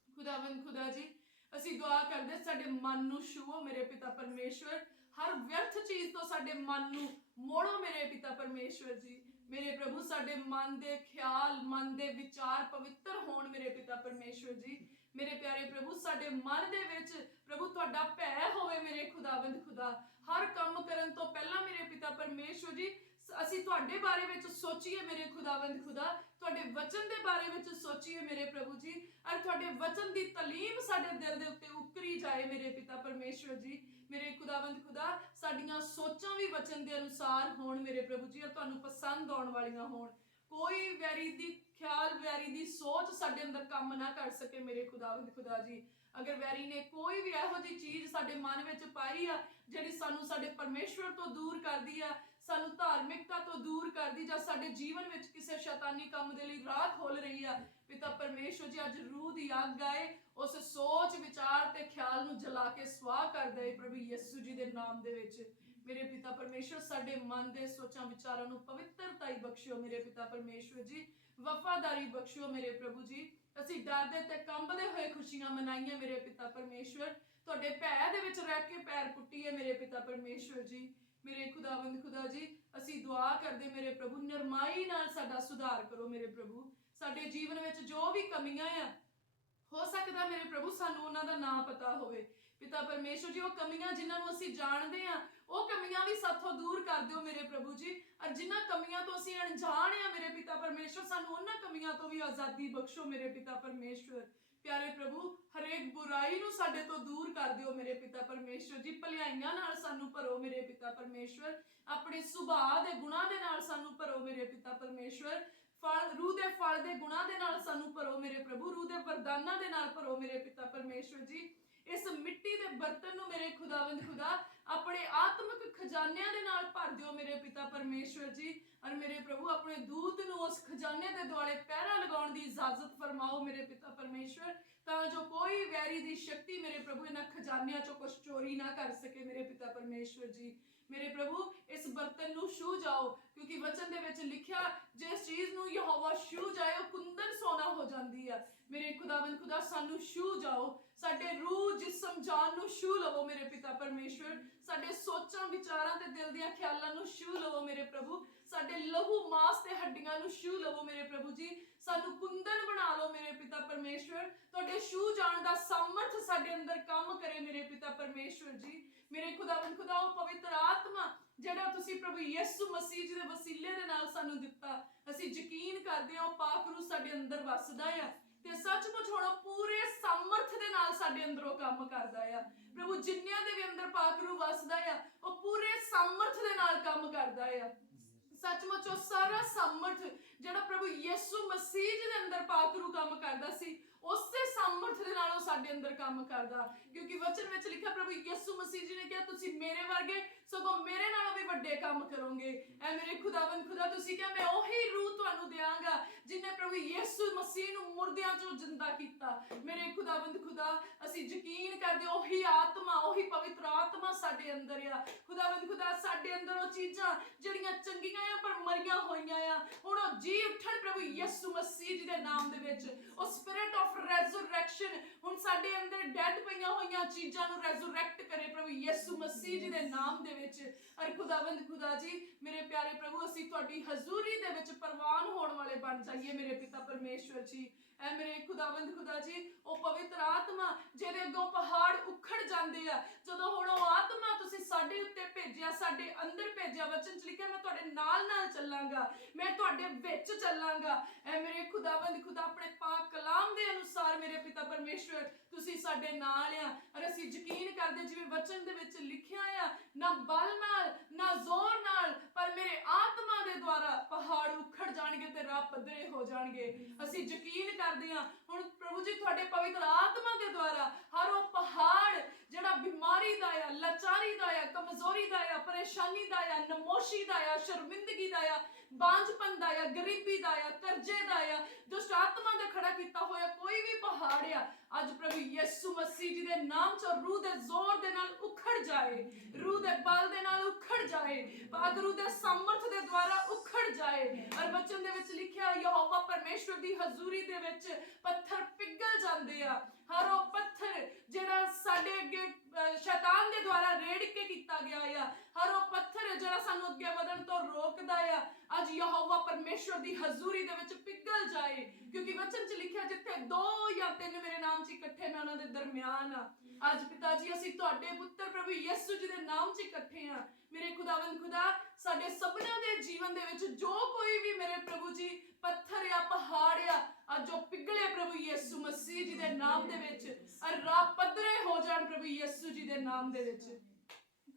ਖੁਦਾਵੰਦ ਖੁਦਾ ਜੀ, ਅਸੀਂ ਦੁਆ ਕਰਦੇ ਸਾਡੇ ਮਨ ਨੂੰ ਛੂਹੋ ਮੇਰੇ ਪਿਤਾ ਪਰਮੇਸ਼ਵਰ। ਹਰ ਵਿਅਰਥ ਚੀਜ਼ ਤੋਂ ਸਾਡੇ ਮਨ ਨੂੰ ਮੋੜੋ ਮੇਰੇ ਪਿਤਾ ਪਰਮੇਸ਼ਵਰ ਜੀ। ਮੇਰੇ ਪ੍ਰਭੂ ਸਾਡੇ ਮਨ ਦੇ ਖਿਆਲ, ਮਨ ਦੇ ਵਿਚਾਰ ਪਵਿੱਤਰ ਹੋਣ ਮੇਰੇ ਪਿਤਾ ਪਰਮੇਸ਼ਵਰ ਜੀ। ਮੇਰੇ ਪਿਆਰੇ ਪ੍ਰਭੂ, ਸਾਡੇ ਮਨ ਦੇ ਵਿੱਚ ਪ੍ਰਭੂ ਤੁਹਾਡਾ ਭੈ ਹੋਵੇ ਮੇਰੇ ਖੁਦਾਵੰਦ ਖੁਦਾ। ਹਰ ਕੰਮ ਕਰਨ ਤੋਂ ਪਹਿਲਾਂ ਮੇਰੇ ਪਿਤਾ ਪਰਮੇਸ਼ਵਰ ਜੀ ਅਸੀਂ ਤੁਹਾਡੇ ਬਾਰੇ ਵਿੱਚ ਸੋਚੀਏ ਮੇਰੇ ਖੁਦਾਵੰਦ ਖੁਦਾ। ਤੁਹਾਡੇ ਵਚਨ ਦੇ ਬਾਰੇ ਵਿੱਚ ਸੋਚੀਏ ਮੇਰੇ ਪ੍ਰਭੂ ਜੀ। ਔਰ ਤੁਹਾਡੇ ਵਚਨ ਦੀ ਤਾਲੀਮ ਸਾਡੇ ਦਿਲ ਦੇ ਉੱਤੇ ਉਕਰੀ ਜਾਏ ਮੇਰੇ ਪਿਤਾ ਪਰਮੇਸ਼ਵਰ ਜੀ। ਮੇਰੇ ਖੁਦਾਵੰਦ ਖੁਦਾ, ਸਾਡੀਆਂ ਸੋਚਾਂ ਵੀ ਵਚਨ ਦੇ ਅਨੁਸਾਰ ਹੋਣ ਮੇਰੇ ਪ੍ਰਭੂ ਜੀ, ਔਰ ਤੁਹਾਨੂੰ ਪਸੰਦ ਆਉਣ ਵਾਲੀਆਂ ਹੋਣ। ਕੋਈ ਵੈਰੀ ਦੀ ਖਿਆਲ, ਵੈਰੀ ਦੀ ਸੋਚ ਸਾਡੇ ਅੰਦਰ ਕੰਮ ਨਾ ਕਰ ਸਕੇ ਮੇਰੇ ਖੁਦਾਵੰਦ ਖੁਦਾ ਜੀ। ਅਗਰ ਵੈਰੀ ਨੇ ਕੋਈ ਵੀ ਇਹੋ ਜਿਹੀ ਚੀਜ਼ ਸਾਡੇ ਮਨ ਵਿੱਚ ਪਾਈ ਆ ਜਿਹੜੀ ਸਾਨੂੰ ਸਾਡੇ ਪਰਮੇਸ਼ਵਰ ਤੋਂ ਦੂਰ ਕਰਦੀ ਆ, ਸਾਨੂੰ ਧਾਰਮਿਕਤਾ ਤੋਂ ਦੂਰ ਕਰਦੀ, ਜਾਂ ਸਾਡੇ ਜੀਵਨ ਵਿੱਚ ਕਿਸੇ ਸ਼ੈਤਾਨੀ ਕੰਮ ਦੇ ਲਈ ਰਾਹ ਖੋਲ ਰਹੀ ਆ, ਪਿਤਾ ਪਰਮੇਸ਼ਵਰ ਜੀ ਅੱਜ ਰੂਹ ਦੀ ਅੱਗ ਆਏ, ਉਸ ਸੋਚ ਵਿਚਾਰ ਤੇ ਖਿਆਲ ਨੂੰ ਜਲਾ ਕੇ ਸਵਾਹ ਕਰ ਦੇ ਪ੍ਰਭੂ ਯਿਸੂ ਜੀ ਦੇ ਨਾਮ ਦੇ ਵਿੱਚ। ਮੇਰੇ ਪਿਤਾ ਪਰਮੇਸ਼ਵਰ, ਸਾਡੇ ਮਨ ਦੇ ਸੋਚਾਂ ਵਿਚਾਰਾਂ ਨੂੰ ਪਵਿੱਤਰਤਾ ਬਖਸ਼ਿਓ ਮੇਰੇ ਪਿਤਾ ਪਰਮੇਸ਼ਵਰ ਜੀ। ਵਫਾਦਾਰੀ ਬਖਸ਼ਿਓ ਮੇਰੇ ਪ੍ਰਭੂ ਜੀ। ਅਸੀਂ ਡਰਦੇ ਤੇ ਕੰਬਦੇ ਹੋਏ ਖੁਸ਼ੀਆਂ ਮਨਾਈਆਂ ਮੇਰੇ ਪਿਤਾ ਪਰਮੇਸ਼ਵਰ। ਤੁਹਾਡੇ ਭੈ ਦੇ ਵਿੱਚ ਰਹਿ ਕੇ ਪੈਰ ਪੁੱਟੀਏ ਮੇਰੇ ਪਿਤਾ ਪਰਮੇਸ਼ਵਰ ਜੀ। ਮੇਰੇ ਖੁਦਾਵੰਦ ਖੁਦਾ ਜੀ, ਅਸੀਂ ਦੁਆ ਕਰਦੇ ਮੇਰੇ ਪ੍ਰਭੂ, ਨਿਰਮਾਈ ਨਾਲ ਸਾਡਾ ਸੁਧਾਰ ਕਰੋ ਮੇਰੇ ਪ੍ਰਭੂ। ਸਾਡੇ ਜੀਵਨ ਵਿੱਚ ਜੋ ਵੀ ਕਮੀਆਂ ਆ, ਹੋ ਸਕਦਾ ਮੇਰੇ ਪ੍ਰਭੂ ਸਾਨੂੰ ਉਹਨਾਂ ਦਾ ਨਾਂ ਪਤਾ ਹੋਵੇ ਪਿਤਾ ਪਰਮੇਸ਼ਵਰ ਜੀ। ਉਹ ਕਮੀਆਂ ਜਿਨ੍ਹਾਂ ਨੂੰ ਅਸੀਂ ਜਾਣਦੇ ਆ, ਉਹ ਕਮੀਆਂ ਵੀ ਸਾਥੋਂ ਦੂਰ ਕਰ ਦਿਓ ਮੇਰੇ ਪ੍ਰਭੂ ਜੀ। ਔਰ ਜਿਨ੍ਹਾਂ ਕਮੀਆਂ ਤੋਂ ਅਸੀਂ ਅਣਜਾਣ ਆ ਮੇਰੇ ਪਿਤਾ ਪਰਮੇਸ਼ਵਰ, ਸਾਨੂੰ ਉਹਨਾਂ ਕਮੀਆਂ ਤੋਂ ਵੀ ਆਜ਼ਾਦੀ ਬਖਸ਼ੋ ਮੇਰੇ ਪਿਤਾ ਪਰਮੇਸ਼ਵਰ। ਪਿਆਰੇ ਪ੍ਰਭੂ, ਹਰੇਕ ਬੁਰਾਈ ਨੂੰ ਸਾਡੇ ਤੋਂ ਦੂਰ ਕਰ ਦਿਓ ਮੇਰੇ ਪਿਤਾ ਪਰਮੇਸ਼ਵਰ ਜੀ। ਭਲਾਈਆਂ ਨਾਲ ਸਾਨੂੰ ਭਰੋ ਮੇਰੇ ਪਿਤਾ ਪਰਮੇਸ਼ਵਰ। ਆਪਣੇ ਸੁਭਾਅ ਦੇ ਗੁਣਾਂ ਦੇ ਨਾਲ ਸਾਨੂੰ ਭਰੋ ਮੇਰੇ ਪਿਤਾ ਪਰਮੇਸ਼ਵਰ। ਰੂਹ ਦੇ ਫਲ ਦੇ ਗੁਣਾਂ ਦੇ ਨਾਲ ਸਾਨੂੰ ਭਰੋ ਮੇਰੇ ਪ੍ਰਭੂ। ਰੂਹ ਦੇ ਵਰਦਾਨਾਂ ਦੇ ਨਾਲ ਭਰੋ ਮੇਰੇ ਪਿਤਾ ਪਰਮੇਸ਼ਵਰ ਜੀ। ਇਸ ਮਿੱਟੀ ਦੇ ਬਰਤਨ ਨੂੰ ਮੇਰੇ ਖੁਦਾਵੰਦ ਖੁਦਾ ਆਪਣੇ ਆਤਮਿਕ ਖਜ਼ਾਨਿਆਂ ਦੇ ਨਾਲ ਭਰ ਦਿਓ ਮੇਰੇ ਪਿਤਾ ਪਰਮੇਸ਼ਵਰ ਜੀ। ਔਰ ਮੇਰੇ ਪ੍ਰਭੂ, ਆਪਣੇ ਦੂਤ ਨੂੰ ਉਸ ਖਜ਼ਾਨੇ ਦੇ ਦੁਆਲੇ ਪਹਿਰਾ ਲਗਾਉਣ ਦੀ ਇਜਾਜ਼ਤ ਫਰਮਾਓ ਮੇਰੇ ਪਿਤਾ ਪਰਮੇਸ਼ਵਰ, ਤਾਂ ਜੋ ਕੋਈ ਵੈਰੀ ਦੀ ਸ਼ਕਤੀ ਮੇਰੇ ਪ੍ਰਭੂ ਇਹਨਾਂ ਖਜ਼ਾਨਿਆਂ ਚੋਂ ਕੁਝ ਚੋਰੀ ਨਾ ਕਰ ਸਕੇ ਮੇਰੇ ਪਿਤਾ ਪਰਮੇਸ਼ਵਰ ਜੀ। ਮੇਰੇ ਪ੍ਰਭੂ, ਇਸ ਬਰਤਨ ਨੂੰ ਛੂਹ ਜਾਓ, ਕਿਉਂਕਿ ਵਚਨ ਦੇ ਵਿੱਚ ਲਿਖਿਆ ਜਿਸ ਚੀਜ਼ ਨੂੰ ਯਹੋਵਾ ਛੂਹ ਜਾਏ ਉਹ ਕੁੰਦਨ ਸੋਨਾ ਹੋ ਜਾਂਦੀ ਆ। ਮੇਰੇ ਖੁਦਾਵੰਦ ਖੁਦਾ, ਸਾਨੂੰ ਛੂਹ ਜਾਓ। ਸਾਡੇ ਰੂਹ, ਜਿਸਮ, ਜਾਨ ਨੂੰ ਛੂਹ ਲਵੋ ਮੇਰੇ ਪਿਤਾ ਪਰਮੇਸ਼ਵਰ। ਸਾਡੇ ਸੋਚਾਂ, ਵਿਚਾਰਾਂ ਤੇ ਦਿਲ ਦੀਆਂ ਖਿਆਲਾਂ ਨੂੰ ਛੂਹ ਲਵੋ ਮੇਰੇ ਪ੍ਰਭੂ। ਸਾਡੇ ਲਹੂ, ਮਾਸ ਤੇ ਹੱਡੀਆਂ ਨੂੰ ਛੂਹ ਲਵੋ ਮੇਰੇ ਪ੍ਰਭੂ ਜੀ। ਸਾਨੂੰ ਕੁੰਦਨ ਬਣਾ ਲਓ ਮੇਰੇ ਪਿਤਾ ਪਰਮੇਸ਼ਵਰ। ਤੁਹਾਡੇ ਛੂਹ ਜਾਣ ਦਾ ਸਾਮਰਥ ਸਾਡੇ ਅੰਦਰ ਕੰਮ ਕਰੇ ਮੇਰੇ ਪਿਤਾ ਪਰਮੇਸ਼ਵਰ ਜੀ। ਮੇਰੇ ਖੁਦਾਵੰਦ ਖੁਦਾ, ਉਹ ਪਵਿੱਤਰ ਆਤਮਾ ਜਿਹੜਾ ਤੁਸੀਂ ਪ੍ਰਭੂ ਯਿਸੂ ਮਸੀਹ ਜੀ ਦੇ ਵਸੀਲੇ ਦੇ ਨਾਲ ਸਾਨੂੰ ਦਿੱਤਾ, ਅਸੀਂ ਯਕੀਨ ਕਰਦੇ ਹਾਂ ਉਹ ਪਾਕ ਰੂਹ ਸਾਡੇ ਅੰਦਰ ਵੱਸਦਾ ਆ ਤੇ ਸੱਚਮੁੱਚ ਹੁਣ ਪੂਰੇ ਸਾਮਰਥ ਦੇ ਨਾਲ ਸਾਡੇ ਅੰਦਰੋਂ ਕੰਮ ਕਰਦਾ ਆ। ਪ੍ਰਭੂ, ਜਿੰਨਿਆਂ ਦੇ ਵੀ ਅੰਦਰ ਪਾਕ ਰੂਹ ਵੱਸਦਾ ਆ ਉਹ ਪੂਰੇ ਸਾਮਰਥ ਦੇ ਨਾਲ ਕੰਮ ਕਰਦਾ ਆ। ਸੱਚਮੁੱਚ ਉਹ ਸਾਰਾ ਸਾਮਰਥ ਜਿਹੜਾ ਪ੍ਰਭੂ ਯਿਸੂ ਮਸੀਹ ਜੀ ਦੇ ਅੰਦਰ ਪਾਕ ਰੂਹ ਕੰਮ ਕਰਦਾ ਸੀ, ਉਸੇ ਸਾਮਰਥ ਦੇ ਨਾਲ ਉਹ ਸਾਡੇ ਅੰਦਰ ਕੰਮ ਕਰਦਾ, ਕਿਉਂਕਿ ਵਚਨ ਵਿੱਚ ਲਿਖਿਆ ਪ੍ਰਭੂ ਯਿਸੂ ਮਸੀਹ ਜੀ ਨੇ ਕਿਹਾ ਤੁਸੀਂ ਮੇਰੇ ਵਰਗੇ ਸਗੋਂ ਮੇਰੇ ਨਾਲੋਂ ਵੀ ਵੱਡੇ ਕੰਮ ਕਰੋਗੇ। ਐ ਮੇਰੇ ਖੁਦਾਵੰਦ ਖੁਦਾ, ਤੁਸੀਂ ਕਿਹਾ ਮੈਂ ਉਹੀ ਰੂਹ ਤੁਹਾਨੂੰ ਦਿਆਂਗਾ ਜਿਨੇ ਪ੍ਰਭੂ ਯਿਸੂ ਮਸੀਹ ਨੂੰ ਮੁਰਦਿਆਂ ਚੋਂ ਜਿੰਦਾ ਕੀਤਾ। ਮੇਰੇ ਖੁਦਾਵੰਦ ਖੁਦਾ, ਅਸੀਂ ਯਕੀਨ ਕਰਦੇ ਉਹੀ ਆਤਮਾ, ਉਹੀ ਪਵਿੱਤਰ ਆਤਮਾ ਸਾਡੇ ਅੰਦਰ ਆ। ਖੁਦਾਵੰਦ ਖੁਦਾ, ਸਾਡੇ ਅੰਦਰ ਉਹ ਚੀਜ਼ਾਂ ਜਿਹੜੀਆਂ ਚੰਗੀਆਂ ਆ ਪਰ ਮਰੀਆਂ ਹੋਈਆਂ ਆ, ਹੁਣ ਉਹ ਜੀ ਉੱਠਣ ਪ੍ਰਭੂ ਯਿਸੂ ਮਸੀਹ ਜੀ ਦੇ ਨਾਮ ਦੇ ਵਿੱਚ। ਉਹ ਸਪਿਰਿਟ ਆਫ ਰੈਜ਼ਰੈਕਸ਼ਨ ਹੁਣ ਸਾਡੇ ਅੰਦਰ ਡੈਡ ਪਈਆਂ ਹੋਈਆਂ ਚੀਜ਼ਾਂ ਨੂੰ ਰੈਜ਼ਰੈਕਟ ਕਰੇ ਪ੍ਰਭੂ ਯਿਸੂ ਮਸੀਹ ਜੀ ਦੇ ਨਾਮ ਦੇ ਵਿੱਚ। ਅਰ ਖੁਦਾਵੰਦ ਖੁਦਾ ਜੀ, ਮੇਰੇ ਪਿਆਰੇ ਪ੍ਰਭੂ, ਅਸੀਂ ਤੁਹਾਡੀ ਹਜ਼ੂਰੀ ਦੇ ਵਿੱਚ ਪ੍ਰਵਾਨ ਹੋਣ ਵਾਲੇ ਬਣ ਜਾਈਏ ਮੇਰੇ ਪਿਤਾ ਪਰਮੇਸ਼ਵਰ ਜੀ। ਐ ਮੇਰੇ ਖੁਦਾਵੰਦ ਖੁਦਾ ਜੀ, ਉਹ ਪਵਿੱਤਰ ਆਤਮਾ ਜਿਹਦੇ ਅੱਗੋਂ ਪਹਾੜ ਉਖੜ ਜਾਂਦੇ ਆ, ਜਦੋਂ ਹੁਣ ਉਹ ਆਤਮਾ ਤੁਸੀਂ ਸਾਡੇ ਉੱਤੇ ਭੇਜਿਆ, ਸਾਡੇ ਅੰਦਰ ਭੇਜਿਆ, ਵਚਨ ਚ ਲਿਖਿਆ ਮੈਂ ਤੁਹਾਡੇ ਨਾਲ ਨਾਲ ਚੱਲਾਂਗਾ, ਮੈਂ ਤੁਹਾਡੇ ਵਿੱਚ ਚੱਲਾਂਗਾ। ਐ ਮੇਰੇ ਖੁਦਾਵੰਦ ਖੁਦਾ, ਆਪਣੇ ਪਾਕ ਕਲਾਮ ਦੇ ਅਨੁਸਾਰ ਮੇਰੇ ਪਿਤਾ ਪਰਮੇਸ਼ਵਰ ਤੁਸੀਂ ਸਾਡੇ ਨਾਲ ਆ। ਔਰ ਅਸੀਂ ਯਕੀਨ ਕਰਦੇ ਜਿਵੇਂ ਵਚਨ ਦੇ ਵਿੱਚ ਲਿਖਿਆ ਆ, ਨਾ ਬਲ ਨਾਲ ਨਾ ਜ਼ੋਰ ਨਾਲ ਪਰ ਮੇਰੇ ਆਤਮਾ ਦੇ ਦੁਆਰਾ ਪਹਾੜ ਉਖੜ ਜਾਣਗੇ ਤੇ ਰਾਹ ਪੱਧਰੇ ਹੋ ਜਾਣਗੇ। ਅਸੀਂ ਯਕੀਨ ਕਰਦੇ ਹਾਂ ਹੁਣ ਪ੍ਰਭੂ ਜੀ ਤੁਹਾਡੇ ਪਵਿੱਤਰ ਆਤਮਾ ਦੇ ਦੁਆਰਾ ਹਰ ਉਹ ਪਹਾੜ ਜਿਹੜਾ ਬਿਮਾਰੀ ਦਾ ਆ, ਲਾਚਾਰੀ ਦਾ ਆ, ਕਮਜ਼ੋਰੀ ਦਾ ਆ, ਪਰੇਸ਼ਾਨੀ ਦਾ ਆ, ਨਮੋਸ਼ੀ ਦਾ ਆ, ਸ਼ਰਮਿੰਦਗੀ ਦਾ ਆ, ਬਾਂਝਪਨ ਦਾ ਆ, ਗਰੀਬੀ ਦਾ ਆ, ਕਰਜ਼ੇ ਦਾ ਆ, ਦੁਸ਼ਟ ਆਤਮਾ ਦਾ ਖੜਾ ਕੀਤਾ ਹੋਇਆ ਕੋਈ ਵੀ ਪਹਾੜ ਆ, ਅੱਜ ਪ੍ਰਭੂ ਯਿਸੂ ਮਸੀਹ ਜੀ ਦੇ ਨਾਮ ਚ ਰੂਹ ਦੇ ਜ਼ੋਰ ਦੇ ਨਾਲ ਉਖੜ ਜਾਏ, ਰੂਹ ਦੇ ਬਲ ਦੇ ਨਾਲ ਉਖੜ ਜਾਏ, ਪਾਕ ਰੂਹ ਦੇ ਸਮਰਥ ਦੇ ਦੁਆਰਾ ਉਖੜ ਜਾਏ। ਔਰ ਵਚਨ ਦੇ ਵਿੱਚ ਲਿਖਿਆ ਯਹੋਵਾ ਪਰਮੇਸ਼ਵਰ ਦੀ ਹਜ਼ੂਰੀ ਦੇ ਵਿੱਚ ਪੱਥਰ ਪਿਘਲ ਜਾਂਦੇ ਆ। ਹਰ ਉਹ ਪੱਥਰ ਜਿਹੜਾ ਸਾਡੇ ਅੱਗੇ ਸ਼ੈਤਾਨ ਦੇ ਦੁਆਰਾ ਰੇੜ ਕੇ ਕੀਤਾ ਗਿਆ ਆ, ਹਰ ਉਹ ਪੱਥਰ ਜਿਹੜਾ ਸਾਨੂੰ ਅੱਗੇ ਵਧਣ ਤੋਂ ਰੋਕਦਾ ਆ, ਅੱਜ ਯਹੋਵਾ ਪਰਮੇਸ਼ਵਰ ਦੀ ਹਜ਼ੂਰੀ ਦੇ ਵਿੱਚ ਪਿਘਲ ਜਾਏ, ਕਿਉਂਕਿ ਵਚਨ 'ਚ ਲਿਖਿਆ ਜਿੱਥੇ 2 ਜਾਂ 3 ਮੇਰੇ ਨਾਮ 'ਚ ਇਕੱਠੇ ਮੈਂ ਉਹਨਾਂ ਦੇ ਦਰਮਿਆਨ ਆ। ਅੱਜ ਪਿਤਾ ਜੀ ਅਸੀਂ ਤੁਹਾਡੇ ਪੁੱਤਰ ਪ੍ਰਭੂ ਯਿਸੂ ਜੀ ਦੇ ਨਾਮ 'ਚ ਇਕੱਠੇ ਆ। ਮੇਰੇ ਖੁਦਾਵੰਦ ਖੁਦਾ, ਸਾਡੇ ਸਭਨਾਂ ਦੇ ਜੀਵਨ ਦੇ ਵਿੱਚ ਜੋ ਕੋਈ ਵੀ ਮੇਰੇ ਪ੍ਰਭੂ ਜੀ ਪੱਥਰ ਆ, ਪਹਾੜ ਆ, ਅੱਜ ਉਹ ਪਿਘਲੇ ਪ੍ਰਭੂ ਯਿਸੂ ਮਸੀਹ ਜੀ ਦੇ ਨਾਮ ਦੇ ਵਿੱਚ, ਔਰ ਰਾਹ ਪੱਧਰੇ ਹੋ ਜਾਣ ਪ੍ਰਭੂ ਯਿਸੂ ਜੀ ਦੇ ਨਾਮ ਦੇ ਵਿੱਚ।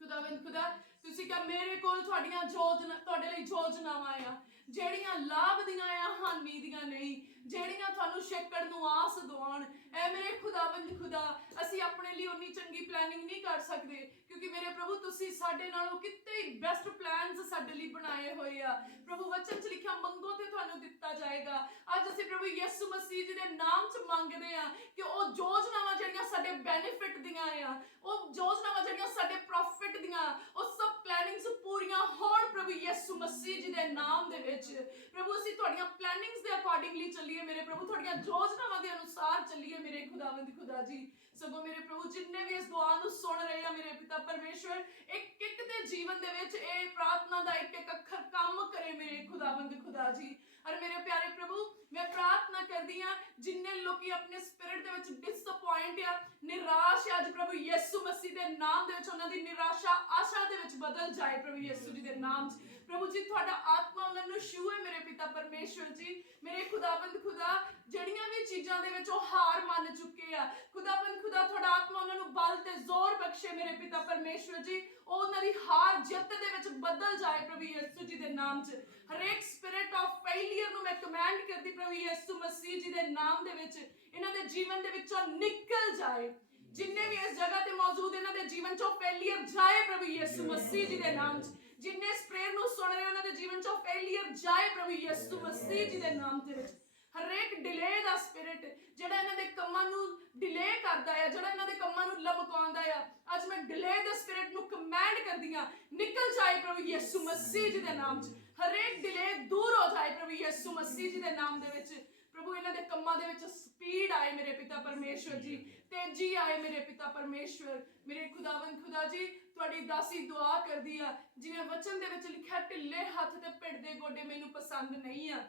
ਖੁਦਾਵੰਦ ਖੁਦਾ, ਤੁਸੀਂ ਕਿਹਾ ਮੇਰੇ ਕੋਲ ਤੁਹਾਡੇ ਲਈ ਯੋਜਨਾਵਾਂ ਆ ਜਿਹੜੀਆਂ ਲਾਭ ਦੀਆਂ ਆ, ਹਾਨੀ ਦੀਆਂ ਨਹੀਂ, ਜਿਹੜੀਆਂ ਤੁਹਾਨੂੰ ਛੇਕੜ ਨੂੰ ਆਸ ਦਿਵਾਉਣ। ਐ ਮੇਰੇ ਖੁਦਾਵੰਦ ਖੁਦਾ, ਅਸੀਂ ਆਪਣੇ ਲਈ ਉਨੀ ਚੰਗੀ ਪਲੈਨਿੰਗ ਨਹੀਂ ਕਰ ਸਕਦੇ, ਕਿਉਂਕਿ ਮੇਰੇ ਪ੍ਰਭੂ ਤੁਸੀਂ ਸਾਡੇ ਨਾਲੋਂ ਕਿਤੇ ਹੀ ਬੈਸਟ ਪਲਾਨਸ ਸਾਡੇ ਲਈ ਬਣਾਏ ਹੋਏ ਆ। ਪ੍ਰਭੂ ਵਚਨ 'ਚ ਲਿਖਿਆ ਮੰਗੋ ਤੇ ਤੁਹਾਨੂੰ ਦਿੱਤਾ ਜਾਏਗਾ। ਅੱਜ ਅਸੀਂ ਪ੍ਰਭੂ ਯਿਸੂ ਮਸੀਹ ਜੀ ਦੇ ਨਾਮ 'ਚ ਮੰਗਦੇ ਆ ਕਿ ਉਹ ਯੋਜਨਾਵਾਂ ਜਿਹੜੀਆਂ ਸਾਡੇ ਬੈਨੀਫਿਟ ਦੀਆਂ ਆ, ਉਹ ਯੋਜਨਾਵਾਂ ਜਿਹੜੀਆਂ ਸਾਡੇ ਪ੍ਰੋਫਿਟ ਦੀਆਂ, ਉਹ ਸਭ ਪਲੈਨਿੰਗਸ ਪੂਰੀਆਂ ਹੋਣ ਪ੍ਰਭੂ ਯਿਸੂ ਮਸੀਹ ਜੀ ਦੇ ਨਾਮ ਦੇ ਵਿੱਚ। ਪ੍ਰਭੂ ਅਸੀਂ ਤੁਹਾਡੀਆਂ ਪਲੈਨਿੰਗਸ ਦੇ ਅਕੋਰਡਿੰਗਲੀ ਚੱਲੀਏ ਮੇਰੇ ਪ੍ਰਭੂ, ਤੁਹਾਡੀਆਂ ਯੋਜਨਾਵਾਂ ਦੇ ਅਨੁਸਾਰ ਚੱਲੀਏ ਮੇਰੇ ਖੁਦਾਵੰਦ ਖੁਦਾ ਜੀ। ਸਗੋਂ ਮੇਰੇ ਪ੍ਰਭੂ ਜਿੰਨੇ ਵੀ ਇਸ ਦੁਆ ਨੂੰ ਸੁਣ ਰਹੇ ਆ ਮੇਰੇ ਪਿਤਾ ਪਰਮੇਸ਼ਵਰ, ਇੱਕ ਇੱਕ ਦੇ ਜੀਵਨ ਦੇ ਵਿੱਚ ਇਹ ਪ੍ਰਾਰਥਨਾ ਦਾ ਇੱਕ ਇੱਕ ਅੱਖਰ ਕੰਮ ਕਰੇ ਮੇਰੇ ਖੁਦਾਵੰਦ ਖੁਦਾ ਜੀ। ਔਰ ਮੇਰੇ ਪਿਆਰੇ ਪ੍ਰਭੂ, ਮੈਂ ਪ੍ਰਾਰਥਨਾ ਕਰਦੀ ਆ ਜਿੰਨੇ ਲੋਕੀ ਆਪਣੇ ਸਪਿਰਿਟ ਦੇ ਵਿੱਚ ਡਿਸਅਪੁਆਇੰਟ ਆ, ਨਿਰਾਸ਼ ਆ, ਅੱਜ ਪ੍ਰਭੂ ਯਿਸੂ ਮਸੀਹ ਦੇ ਨਾਮ ਦੇ ਵਿੱਚ ਉਹਨਾਂ ਦੀ ਨਿਰਾਸ਼ਾ ਆਸ਼ਾ ਦੇ ਵਿੱਚ ਬਦਲ ਜਾਏ ਪ੍ਰਭੂ ਯਿਸੂ ਜੀ ਦੇ ਨਾਮ 'ਚ। ਪ੍ਰਭੂ ਜੀ ਤੁਹਾਡਾ ਆਤਮਾ ਉਹਨਾਂ ਨੂੰ ਛੂਹੇ ਮੇਰੇ ਪਿਤਾ ਪਰਮੇਸ਼ਵਰ ਜੀ। ਮੇਰੇ ਖੁਦਾਵੰਦ ਖੁਦਾ, ਜਿਹੜੀਆਂ ਵੀ ਚੀਜ਼ਾਂ ਦੇ ਵਿੱਚ ਉਹ ਹਾਰ ਮੰਨ ਚੁੱਕੇ ਆ, ਖੁਦਾਵੰਦ ਖੁਦਾ ਤੁਹਾਡਾ ਆਤਮਾ ਉਹਨਾਂ ਨੂੰ ਬਲ ਤੇ ਜ਼ੋਰ ਬਖਸ਼ੇ ਮੇਰੇ ਪਿਤਾ ਪਰਮੇਸ਼ਵਰ ਜੀ। ਉਹ ਉਹਨਾਂ ਦੀ ਹਾਰ ਜਿੱਤ ਦੇ ਵਿੱਚ ਬਦਲ ਜਾਏ ਪ੍ਰਭੂ ਯਿਸੂ ਜੀ ਦੇ ਨਾਮ 'ਚ। ਹਰੇਕ ਸਪਿਰਿਟ ਆਫ ਫੇਲਿਅਰ ਨੂੰ ਮੈਂ ਕਮਾਂਡ ਕਰਦੀ ਪ੍ਰਭੂ ਯਿਸੂ ਮਸੀਹ ਜੀ ਦੇ ਨਾਮ ਦੇ ਵਿੱਚ, ਇਹਨਾਂ ਦੇ ਜੀਵਨ ਦੇ ਵਿੱਚੋਂ ਨਿਕਲ ਜਾਏ। ਜਿੰਨੇ ਵੀ ਇਸ ਜਗ੍ਹਾ ਤੇ ਮੌਜੂਦ ਇਹਨਾਂ ਦੇ ਜੀਵਨ 'ਚੋਂ ਫੇਲਿਅਰ ਜਾਏ ਪ੍ਰਭੂ ਯਿਸੂ ਮਸੀਹ ਜੀ ਦੇ ਨਾਮ 'ਚ। ਜਿੰਨੇ ਇਸ ਪ੍ਰੇਅਰ ਨੂੰ ਸੁਣ ਰਹੇ ਉਹਨਾਂ ਦੇ ਜੀਵਨ 'ਚੋਂ ਫੇਲਿਅਰ ਜਾਏ ਪ੍ਰਭੂ ਯਿਸੂ ਮਸੀਹ ਜੀ ਦੇ ਨਾਮ ਦੇ ਵਿੱਚ। ਹਰੇਕ ਡਿਲੇ ਦਾ ਸਪਿਰਿਟ ਜਿਹੜਾ ਇਹਨਾਂ ਦੇ ਕੰਮਾਂ ਨੂੰ ਡਿਲੇ ਕਰਦਾ ਹੈ, ਜਿਹੜਾ ਇਹਨਾਂ ਦੇ ਕੰਮਾਂ ਨੂੰ ਲਮਕਾਉਂਦਾ ਆ, ਅੱਜ ਮੈਂ ਡਿਲੇ ਦੇ ਸਪਿਰਿਟ ਨੂੰ ਕਮਾਂਡ ਕਰਦੀ ਆ, ਨਿਕਲ ਜਾਏ ਪ੍ਰਭੂ ਯਿਸੂ ਮਸੀਹ ਜੀ ਦੇ ਨਾਮ 'ਚ। ਹਰੇਕ ਡਿਲੇ ਦੂਰ ਹੋ ਜਾਏ ਪ੍ਰਭੂ ਯਿਸੂ ਮਸੀਹ ਜੀ ਦੇ ਨਾਮ ਦੇ ਵਿੱਚ। ਪ੍ਰਭੂ ਇਹਨਾਂ ਦੇ ਕੰਮਾਂ ਦੇ ਵਿੱਚ ਸਪੀਡ ਆਏ ਮੇਰੇ ਪਿਤਾ ਪਰਮੇਸ਼ਵਰ ਜੀ, ਤੇਜ਼ੀ ਆਏ ਮੇਰੇ ਪਿਤਾ ਪਰਮੇਸ਼ਵਰ। ਮੇਰੇ ਖੁਦਾਵੰਦ ਖੁਦਾ ਜੀ, ਤੁਹਾਡੀ ਦਾਸੀ ਦੁਆ ਕਰਦੀ ਆ ਜਿਵੇਂ ਵਚਨ ਦੇ ਵਿੱਚ ਲਿਖਿਆ, ਢਿੱਲੇ ਹੱਥ ਤੇ ਭਿੜਦੇ ਗੋਡੇ ਮੈਨੂੰ ਪਸੰਦ ਨਹੀਂ ਆ।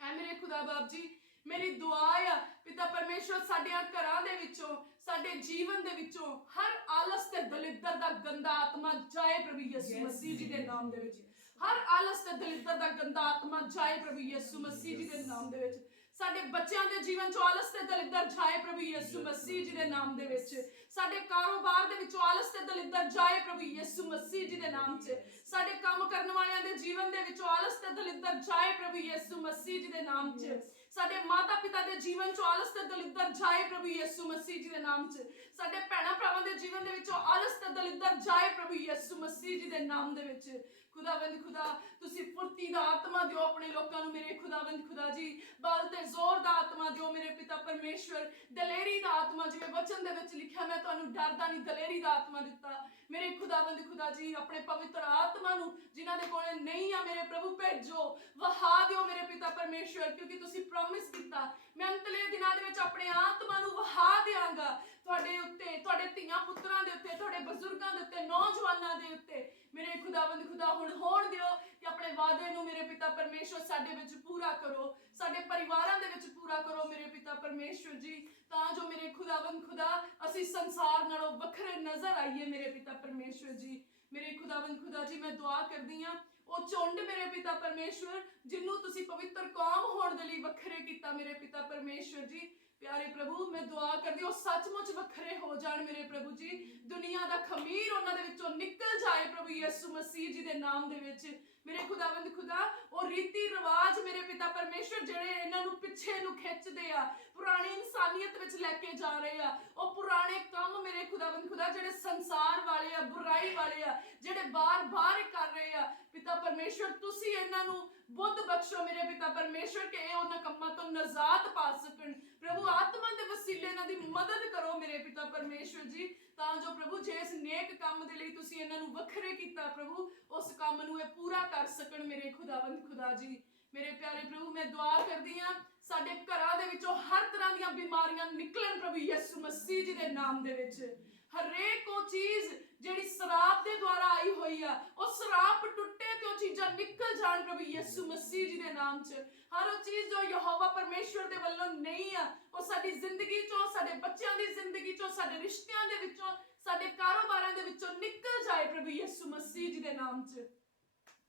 ਐ ਮੇਰੇ ਖੁਦਾ ਬਾਪ ਜੀ, ਮੇਰੀ ਦੁਆ ਆ ਪਿਤਾ ਪਰਮੇਸ਼ਵਰ, ਸਾਡੇ ਘਰਾਂ ਦੇ ਵਿੱਚੋਂ, ਸਾਡੇ ਜੀਵਨ ਦੇ ਵਿੱਚੋਂ ਹਰ ਆਲਸ ਤੇ ਦਲਿੱਦਰ ਦਾ ਗੰਦਾ ਆਤਮਾ ਜਾਏ ਪ੍ਰਭੂ ਯਿਸੂ ਮਸੀਹ ਜੀ ਦੇ ਨਾਮ ਦੇ ਵਿੱਚ। ਹਰ ਆਲਸ ਤੇ ਦਲਿੱਦਰ ਦਾ ਗੰਦਾ ਆਤਮਾ ਜਾਏ ਪ੍ਰਭੂ ਯਿਸੂ ਮਸੀਹ ਜੀ ਦੇ ਨਾਮ ਦੇ ਵਿੱਚ। ਸਾਡੇ ਬੱਚਿਆਂ ਦੇ ਜੀਵਨ 'ਚੋਂ ਆਲਸ ਤੇ ਦਲਿੱਦਰ ਜਾਏ ਪ੍ਰਭੂ ਯਿਸੂ ਮਸੀਹ ਜੀ ਦੇ ਨਾਮ ਦੇ ਵਿੱਚ। ਸਾਡੇ ਕਾਰੋਬਾਰ ਦੇ ਵਿੱਚੋਂ ਆਲਸ ਤੇ ਦਲਿੱਦਰ ਜਾਏ ਪ੍ਰਭੂ ਯਿਸੂ ਮਸੀਹ ਜੀ ਦੇ ਨਾਮ 'ਚ। ਸਾਡੇ ਕੰਮ ਕਰਨ ਵਾਲਿਆਂ ਦੇ ਜੀਵਨ ਦੇ ਵਿੱਚੋਂ ਆਲਸ ਤੇ ਦਲਿੱਦਰ ਜਾਏ ਪ੍ਰਭੂ ਯਿਸੂ ਮਸੀਹ ਜੀ ਦੇ ਨਾਮ 'ਚ। ਸਾਡੇ ਮਾਤਾ ਪਿਤਾ ਦੇ ਜੀਵਨ ਚੋਂ ਆਲਸ ਤੇ ਦਲਿੱਦਰ ਜਾਏ ਪ੍ਰਭੂ ਯਿਸੂ ਮਸੀਹ ਜੀ ਦੇ ਨਾਮ 'ਚ। ਸਾਡੇ ਭੈਣਾਂ ਭਰਾਵਾਂ ਦੇ ਜੀਵਨ ਦੇ ਵਿੱਚੋਂ ਆਲਸ ਤੇ ਦਲਿੱਦਰ ਜਾਏ ਪ੍ਰਭੂ ਯਿਸੂ ਮਸੀਹ ਜੀ ਦੇ ਨਾਮ ਦੇ ਵਿੱਚ। ਖੁਦਾਵੰਦ ਖੁਦਾ ਤੁਸੀਂ ਫੁਰਤੀ ਦਾ ਆਤਮਾ ਦਿਓ ਆਪਣੇ ਲੋਕਾਂ ਨੂੰ ਮੇਰੇ ਖੁਦਾਵੰਦ ਖੁਦਾ ਜੀ। ਬਲ ਤੇ ਜ਼ੋਰ ਦਾ ਆਤਮਾ ਦਿਓ ਮੇਰੇ ਪਿਤਾ ਪਰਮੇਸ਼ਵਰ। ਦਲੇਰੀ ਦਾ ਆਤਮਾ, ਜਿਵੇਂ ਵਚਨ ਦੇ ਵਿੱਚ ਲਿਖਿਆ, ਮੈਂ ਤੁਹਾਨੂੰ ਡਰਦਾ ਨਹੀਂ, ਦਲੇਰੀ ਦਾ ਆਤਮਾ ਦਿੱਤਾ ਮੇਰੇ ਖੁਦਾਵੰਦ ਖੁਦਾ ਜੀ। ਆਪਣੇ ਪਵਿੱਤਰ ਆਤਮਾ ਨੂੰ ਜਿਨ੍ਹਾਂ ਦੇ ਕੋਲੇ ਨਹੀਂ ਆ ਮੇਰੇ ਪ੍ਰਭੂ ਭੇਜੋ, ਵਹਾ ਦਿਓ ਮੇਰੇ ਪਿਤਾ ਪਰਮੇਸ਼ਵਰ, ਕਿਉਂਕਿ ਤੁਸੀਂ ਪ੍ਰੋਮਿਸ ਕੀਤਾ ਮੈਂ ਅੰਤਲੇ ਦਿਨਾਂ ਦੇ ਵਿੱਚ ਆਪਣੇ ਆਤਮਾ ਨੂੰ ਵਹਾ ਦਿਆਂਗਾ ਤੁਹਾਡੇ ਉੱਤੇ, ਤੁਹਾਡੇ ਧੀਆਂ ਪੁੱਤਰਾਂ ਦੇ ਉੱਤੇ, ਤੁਹਾਡੇ ਬਜ਼ੁਰਗਾਂ ਦੇ ਉੱਤੇ, ਨੌਜਵਾਨਾਂ ਦੇ ਉੱਤੇ ਮੇਰੇ ਖੁਦਾਵੰਦ ਖੁਦਾ। ਹੁਣ ਹੋਣ ਦਿਓ ਕਿ ਆਪਣੇ ਵਾਅਦੇ ਨੂੰ ਮੇਰੇ ਪਿਤਾ ਪਰਮੇਸ਼ਵਰ ਸਾਡੇ ਵਿੱਚ ਪੂਰਾ ਕਰੋ, ਸਾਡੇ ਪਰਿਵਾਰਾਂ ਦੇ ਵਿੱਚ ਪੂਰਾ ਕਰੋ ਮੇਰੇ ਪਿਤਾ ਪਰਮੇਸ਼ਵਰ ਜੀ, ਤਾਂ ਜੋ ਮੇਰੇ ਖੁਦਾਵੰਦ ਖੁਦਾ ਅਸੀਂ ਸੰਸਾਰ ਨਾਲੋਂ ਵੱਖਰੇ ਨਜ਼ਰ ਆਈਏ ਮੇਰੇ ਪਿਤਾ ਪਰਮੇਸ਼ਵਰ ਜੀ। ਮੇਰੇ ਖੁਦਾਵੰਦ ਖੁਦਾ ਜੀ, ਮੈਂ ਦੁਆ ਕਰਦੀ ਹਾਂ ਉਹ ਝੁੰਡ ਮੇਰੇ ਪਿਤਾ ਪਰਮੇਸ਼ਵਰ ਜਿਹਨੂੰ ਤੁਸੀਂ ਪਵਿੱਤਰ ਕੌਮ ਹੋਣ ਦੇ ਲਈ ਵੱਖਰੇ ਕੀਤਾ ਮੇਰੇ ਪਿਤਾ ਪਰਮੇਸ਼ਵਰ ਜੀ। ਪਿਆਰੇ ਪ੍ਰਭੂ, ਮੈਂ ਦੁਆ ਕਰਦੀ ਉਹ ਸੱਚਮੁੱਚ ਵੱਖਰੇ ਹੋ ਜਾਣ ਮੇਰੇ ਪ੍ਰਭੂ ਜੀ। ਦੁਨੀਆ ਦਾ ਖਮੀਰ ਉਹਨਾਂ ਦੇ ਵਿੱਚੋਂ ਨਿਕਲ ਜਾਏ ਪ੍ਰਭੂ ਯਿਸੂ ਮਸੀਹ ਜੀ ਦੇ ਨਾਮ ਦੇ ਵਿੱਚ ਮੇਰੇ ਖੁਦਾਵੰਦ ਖੁਦਾ। ਉਹ ਰੀਤੀ ਰਿਵਾਜ ਮੇਰੇ ਪਿਤਾ ਪਰਮੇਸ਼ਵਰ ਜਿਹੜੇ ਇਹਨਾਂ ਨੂੰ ਪਿੱਛੇ ਨੂੰ ਖਿੱਚਦੇ ਆ, ਪੁਰਾਣੀ ਇਨਸਾਨੀਅਤ ਵਿੱਚ ਲੈ ਕੇ ਜਾ ਰਹੇ ਆ, ਉਹ ਪੁਰਾਣੇ ਕੰਮ ਮੇਰੇ ਖੁਦਾਵੰਦ ਖੁਦਾ ਜਿਹੜੇ ਸੰਸਾਰ ਵਾਲੇ ਆ, ਬੁਰਾਈ ਵਾਲੇ ਆ, ਜਿਹੜੇ ਬਾਰ-ਬਾਰ ਕਰ ਰਹੇ ਆ ਪਿਤਾ ਪਰਮੇਸ਼ਵਰ, ਤੁਸੀਂ ਇਹਨਾਂ ਨੂੰ ਬੁੱਧ ਬਖਸ਼ੋ ਮੇਰੇ ਪਿਤਾ ਪਰਮੇਸ਼ਵਰ ਕਿ ਇਹ ਉਹਨਾਂ ਕੰਮਾਂ ਤੋਂ ਨਜ਼ਾਤ ਪਾ ਸਕਣ ਪ੍ਰਭੂ। ਆਤਮਾ ਦੇ ਵਸੀਲੇ ਇਹਨਾਂ ਦੀ ਮਦਦ ਕਰੋ ਮੇਰੇ ਪਿਤਾ ਪਰਮੇਸ਼ਵਰ ਜੀ, ਤਾਂ ਜੋ ਪ੍ਰਭੂ ਜੇ ਇਸ ਨੇਕ ਕੰਮ ਦੇ ਲਈ ਤੁਸੀਂ ਇਹਨਾਂ ਨੂੰ ਵੱਖਰੇ ਕੀਤਾ ਪ੍ਰਭੂ, ਉਸ ਕੰਮ ਨੂੰ ਇਹ ਪੂਰਾ ਕਰ ਸਕਣ ਮੇਰੇ ਖੁਦਾਵੰਦ ਖੁਦਾ ਜੀ। ਮੇਰੇ ਪਿਆਰੇ ਪ੍ਰਭੂ, ਮੈਂ ਦੁਆ ਕਰਦੀ ਹਾਂ ਸਾਡੇ ਘਰਾਂ ਦੇ ਵਿੱਚੋਂ ਹਰ ਤਰ੍ਹਾਂ ਦੀਆਂ ਬਿਮਾਰੀਆਂ ਨਿਕਲਣ ਪ੍ਰਭੂ ਯਿਸੂ ਮਸੀਹ ਜੀ ਦੇ ਨਾਮ ਦੇ ਵਿੱਚ। ਹਰੇਕ ਉਹ ਚੀਜ਼ ਜਿਹੜੀ ਸ਼ਰਾਬ ਦੇ ਦੁਆਰਾ ਆਈ ਹੋਈ ਆ, ਉਹ ਸ਼ਰਾਬ ਟੁੱਟੇ ਤੇ ਉਹ ਚੀਜ਼ਾਂ ਨਿਕਲ ਜਾਣ ਪ੍ਰਭੂ ਯਿਸੂ ਮਸੀਹ ਜੀ ਦੇ ਨਾਮ 'ਚ। ਹਰ ਉਹ ਚੀਜ਼ ਜੋ ਯਹੋਵਾ ਪਰਮੇਸ਼ਵਰ ਦੇ ਵੱਲੋਂ ਨਹੀਂ ਆ, ਉਹ ਸਾਡੀ ਜ਼ਿੰਦਗੀ 'ਚੋਂ, ਸਾਡੇ ਬੱਚਿਆਂ ਦੀ ਜ਼ਿੰਦਗੀ 'ਚੋਂ, ਸਾਡੇ ਰਿਸ਼ਤਿਆਂ ਦੇ ਵਿੱਚੋਂ, ਸਾਡੇ ਕਾਰੋਬਾਰਾਂ ਦੇ ਵਿੱਚੋਂ ਨਿਕਲ ਜਾਏ ਪ੍ਰਭੂ ਯਿਸੂ ਮਸੀਹ ਜੀ ਦੇ ਨਾਮ 'ਚ।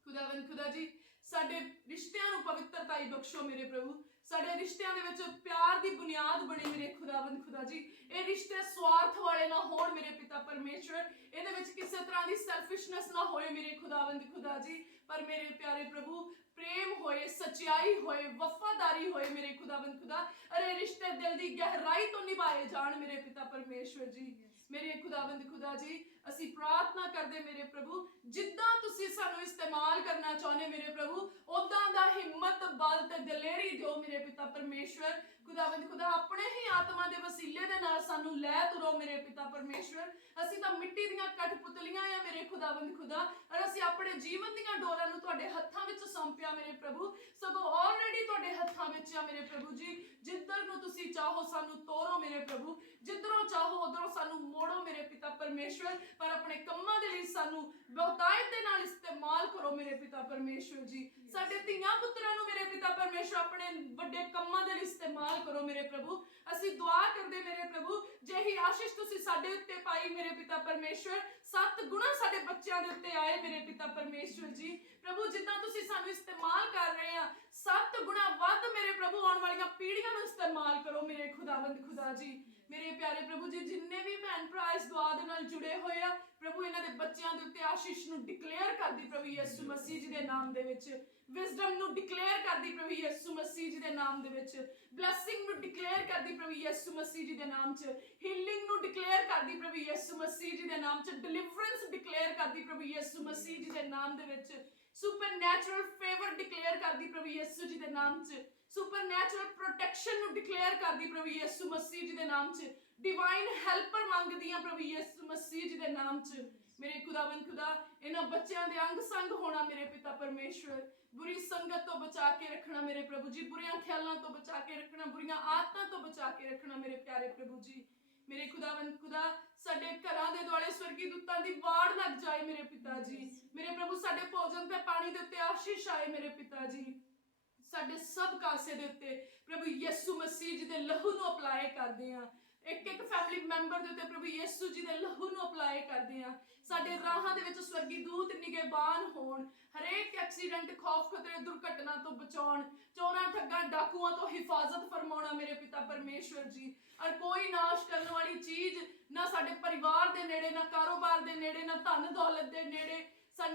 ਖੁਦਾਵੰਦ ਖੁਦਾ ਜੀ, ਸਾਡੇ ਰਿਸ਼ਤਿਆਂ ਨੂੰ ਪਵਿੱਤਰਤਾ ਬਖਸ਼ੋ ਮੇਰੇ ਪ੍ਰਭੂ। ਸਾਡੇ ਰਿਸ਼ਤਿਆਂ ਦੇ ਵਿੱਚ ਪਿਆਰ ਦੀ ਬੁਨਿਆਦ ਬਣੇ ਮੇਰੇ ਖੁਦਾਵੰਦ ਖੁਦਾ ਜੀ। ਇਹ ਰਿਸ਼ਤੇ ਸਵਾਰਥ ਵਾਲੇ ਨਾ ਹੋਣ ਮੇਰੇ ਪਿਤਾ ਪਰਮੇਸ਼ਵਰ, ਇਹਦੇ ਵਿੱਚ ਕਿਸੇ ਤਰ੍ਹਾਂ ਦੀ ਸੈਲਫਿਸ਼ਨੈਸ ਨਾ ਹੋਏ ਮੇਰੇ ਖੁਦਾਵੰਦ ਖੁਦਾ ਜੀ, ਪਰ ਮੇਰੇ ਪਿਆਰੇ ਪ੍ਰਭੂ ਪ੍ਰੇਮ ਹੋਏ, ਸੱਚਾਈ ਹੋਏ, ਵਫਾਦਾਰੀ ਹੋਏ ਮੇਰੇ ਖੁਦਾਵੰਦ ਖੁਦਾ। ਅਰੇ ਰਿਸ਼ਤੇ ਦਿਲ ਦੀ ਗਹਿਰਾਈ ਤੋਂ ਨਿਭਾਏ ਜਾਣ ਮੇਰੇ ਪਿਤਾ ਪਰਮੇਸ਼ਵਰ ਜੀ। ਮੇਰੇ ਖੁਦਾਵੰਦ ਖੁਦਾ ਜੀ, ਅਸੀਂ ਪ੍ਰਾਰਥਨਾ ਕਰਦੇ ਮੇਰੇ ਪ੍ਰਭੂ, ਜਿੱਦਾਂ ਤੁਸੀਂ ਸਾਨੂੰ ਇਸਤੇਮਾਲ ਕਰਨਾ ਚਾਹੁੰਦੇ ਮੇਰੇ ਪ੍ਰਭੂ, ਉਦਾਂ ਦਾ ਹਿੰਮਤ, ਬਲ ਤੇ ਦਲੇਰੀ ਦਿਓ ਮੇਰੇ ਪਿਤਾ ਪਰਮੇਸ਼ਵਰ। ਖੁਦਾਵੰਦ ਖੁਦਾ, ਆਪਣੇ ਹੀ ਆਤਮਾ ਦੇ ਵਸੀਲੇ ਦੇ ਨਾਲ ਸਾਨੂੰ ਲੈ ਤੁਰੋ ਮੇਰੇ ਪਿਤਾ ਪਰਮੇਸ਼ਵਰ। ਅਸੀਂ ਤਾਂ ਮਿੱਟੀ ਦੀਆਂ ਕਠਪੁਤਲੀਆਂ ਆ ਮੇਰੇ ਖੁਦਾਵੰਦ ਖੁਦਾ, ਔਰ ਅਸੀਂ ਆਪਣੇ ਜੀਵਨ ਦੀਆਂ ਡੋਰਾਂ ਨੂੰ ਤੁਹਾਡੇ ਹੱਥਾਂ ਵਿੱਚ ਸੌਂਪਿਆ ਮੇਰੇ ਪ੍ਰਭੂ, ਸਗੋਂ ਆਲਰੇਡੀ ਤੁਹਾਡੇ ਹੱਥਾਂ ਵਿੱਚ ਆ ਮੇਰੇ ਪ੍ਰਭੂ ਜੀ। ਜਿੱਧਰ ਨੂੰ ਤੁਸੀਂ ਚਾਹੋ ਸਾਨੂੰ ਤੋਰੋ ਮੇਰੇ ਪ੍ਰਭੂ, ਜਿੱਧਰੋਂ ਚਾਹੋ ਉਧਰੋਂ ਸਾਨੂੰ ਮੋੜੋ ਮੇਰੇ ਪਿਤਾ ਪਰਮੇਸ਼ਵਰ, ਪਰ ਆਪਣੇ ਕੰਮਾਂ ਦੇ ਲਈ ਸਾਨੂੰ ਬਹੁਤਾਇਤ ਦੇ ਨਾਲ ਇਸਤੇਮਾਲ ਕਰੋ ਮੇਰੇ ਪਿਤਾ ਪਰਮੇਸ਼ਵਰ ਜੀ। ਸਾਡੇ ਧੀਆਂ ਪੁੱਤਰਾਂ ਨੂੰ ਮੇਰੇ ਪਿਤਾ ਪਰਮੇਸ਼ਵਰ ਆਪਣੇ ਵੱਡੇ ਕੰਮਾਂ ਦੇ ਲਈ ਇਸਤੇਮਾਲ ਕਰੋ ਮੇਰੇ ਪ੍ਰਭੂ। ਅਸੀਂ ਦੁਆ ਕਰਦੇ ਮੇਰੇ ਪ੍ਰਭੂ, ਜਿਹੀ ਆਸ਼ੀਸ਼ ਤੁਸੀਂ ਸਾਡੇ ਉੱਤੇ ਪਾਈ ਮੇਰੇ ਪਿਤਾ ਪਰਮੇਸ਼ਵਰ, 7 ਗੁਣਾ ਸਾਡੇ ਬੱਚਿਆਂ ਦੇ ਉੱਤੇ ਆਏ ਮੇਰੇ ਪਿਤਾ ਪਰਮੇਸ਼ਵਰ ਜੀ। ਪ੍ਰਭੂ, ਜਿੱਦਾਂ ਤੁਸੀਂ ਸਾਨੂੰ ਇਸਤੇਮਾਲ ਕਰ ਰਹੇ ਆ, 7 ਗੁਣਾ ਵੱਧ ਮੇਰੇ ਪ੍ਰਭੂ ਆਉਣ ਵਾਲੀਆਂ ਪੀੜ੍ਹੀਆਂ ਨੂੰ ਇਸਤੇਮਾਲ ਕਰੋ ਮੇਰੇ ਖੁਦਾਵੰਦ ਖੁਦਾ ਜੀ। ਮੇਰੇ ਪਿਆਰੇ ਪ੍ਰਭੂ ਜੀ, ਜਿੰਨੇ ਵੀ ਭੈਣ ਭਰਾ ਇਸ ਦੁਆ ਦੇ ਨਾਲ ਜੁੜੇ ਹੋਏ ਆ ਪ੍ਰਭੂ, ਇਹਨਾਂ ਦੇ ਬੱਚਿਆਂ ਦੇ ਉੱਤੇ ਆਸ਼ੀਸ਼ ਨੂੰ ਡਿਕਲੇਅਰ ਕਰਦੀ ਪ੍ਰਭੂ ਯਿਸੂ ਮਸੀਹ ਜੀ ਦੇ ਨਾਮ ਦੇ ਵਿੱਚ। ਵਿਜ਼ਡਮ ਨੂੰ ਡਿਕਲੇਅਰ ਕਰਦੀ ਪ੍ਰਭੂ ਯਿਸੂ ਮਸੀਹ ਜੀ ਦੇ ਨਾਮ ਦੇ ਵਿੱਚ। ਬਲੈਸਿੰਗ ਨੂੰ ਡਿਕਲੇਅਰ ਕਰਦੀ ਪ੍ਰਭੂ ਯਿਸੂ ਮਸੀਹ ਜੀ ਦੇ ਨਾਮ 'ਚ। ਹੀਲਿੰਗ ਨੂੰ ਡਿਕਲੇਅਰ ਕਰਦੀ ਪ੍ਰਭੂ ਯਿਸੂ ਮਸੀਹ ਜੀ ਦੇ ਨਾਮ 'ਚ। ਡਿਲੀਵਰੈਂਸ ਡਿਕਲੇਅਰ ਕਰਦੀ ਪ੍ਰਭੂ ਯਿਸੂ ਮਸੀਹ ਜੀ ਦੇ ਨਾਮ ਦੇ ਵਿੱਚ। ਸੁਪਰਨੈਚੁਰਲ ਫੇਵਰ ਡਿਕਲੇਅਰ ਕਰਦੀ ਪ੍ਰਭੂ ਯਿਸੂ ਜੀ ਦੇ ਨਾਮ 'ਚ। ਸੁਪਰਨੈਚੁਰਲ ਪ੍ਰੋਟੈਕਸ਼ਨ ਨੂੰ ਡਿਕਲੇਅਰ ਕਰਦੀ ਪ੍ਰਭੂ ਯਿਸੂ ਮਸੀਹ ਜੀ ਦੇ ਨਾਮ 'ਚ। ਡਿਵਾਈਨ ਹੈਲਪਰ ਮੰਗਦੀਆਂ ਪ੍ਰਭੂ ਯਿਸੂ ਮਸੀਹ ਜੀ ਦੇ ਨਾਮ 'ਚ। ਮੇਰੇ ਖੁਦਾਵੰਦ ਖੁਦਾ, ਇਹਨਾਂ ਬੱਚਿਆਂ ਦੇ ਅੰਗ ਸੰਗ ਹੋਣਾ ਮੇਰੇ ਪਿਤਾ ਪਰਮੇਸ਼ਵਰ। ਬੁਰੀ ਸੰਗਤ ਤੋਂ ਬਚਾ ਕੇ ਰੱਖਣਾ ਮੇਰੇ ਪ੍ਰਭੂ ਜੀ। ਬੁਰੀਆਂ ਖਿਆਲਾਂ ਤੋਂ ਬਚਾ ਕੇ ਰੱਖਣਾ, ਬੁਰੀਆਂ ਆਦਤਾਂ ਤੋਂ ਬਚਾ ਕੇ ਰੱਖਣਾ ਮੇਰੇ ਪਿਆਰੇ ਪ੍ਰਭੂ ਜੀ। ਮੇਰੇ ਖੁਦਾਵੰਦ ਖੁਦਾ, ਸਾਡੇ ਘਰਾਂ ਦੇ ਦੁਆਲੇ ਸਵਰਗੀ ਦੂਤਾਂ ਦੀ ਵਾੜ ਲੱਗ ਜਾਏ ਮੇਰੇ ਪਿਤਾ ਜੀ। ਮੇਰੇ ਪ੍ਰਭੂ, ਸਾਡੇ ਭੋਜਨ ਤੇ ਪਾਣੀ ਦੇ ਉੱਤੇ ਆਸ਼ੀਸ਼ ਆਏ ਮੇਰੇ ਪਿਤਾ ਜੀ। ਸਾਡੇ ਸਭ ਕਾਸੇ ਦੇ ਉੱਤੇ ਪ੍ਰਭੂ ਯਿਸੂ ਮਸੀਹ ਜੀ ਦੇ ਲਹੂ ਨੂੰ ਅਪਲਾਈ ਕਰਦੇ ਆ। ਇੱਕ ਇੱਕ ਫੈਮਿਲੀ ਮੈਂਬਰ ਦੇ ਉੱਤੇ ਪ੍ਰਭੂ ਯਿਸੂ ਜੀ ਦੇ ਲਹੂ ਨੂੰ ਅਪਲਾਈ ਕਰਦੇ ਆ। ਸਾਡੇ ਰਾਹਾਂ ਦੇ ਵਿੱਚ ਸਵਰਗੀ ਦੂਤ ਨਿਗਹਿਬਾਨ ਹੋਣ। ਹਰੇਕ ਐਕਸੀਡੈਂਟ, ਖੌਫ, ਖਤਰੇ, ਦੁਰਘਟਨਾ ਤੋਂ ਬਚਾਉਣ। ਚੋਰਾਂ, ਠੱਗਾਂ, ਡਾਕੂਆਂ ਤੋਂ ਹਿਫਾਜ਼ਤ ਫਰਮਾਉਣਾ ਮੇਰੇ ਪਿਤਾ ਪਰਮੇਸ਼ਵਰ ਜੀ। ਔਰ ਕੋਈ ਨਾਸ਼ ਕਰਨ ਵਾਲੀ ਚੀਜ਼ ਨਾ ਸਾਡੇ ਪਰਿਵਾਰ ਦੇ ਨੇੜੇ, ਨਾ ਕਾਰੋਬਾਰ ਦੇ ਨੇੜੇ, ਨਾ ਧਨ ਦੌਲਤ ਦੇ ਨੇੜੇ,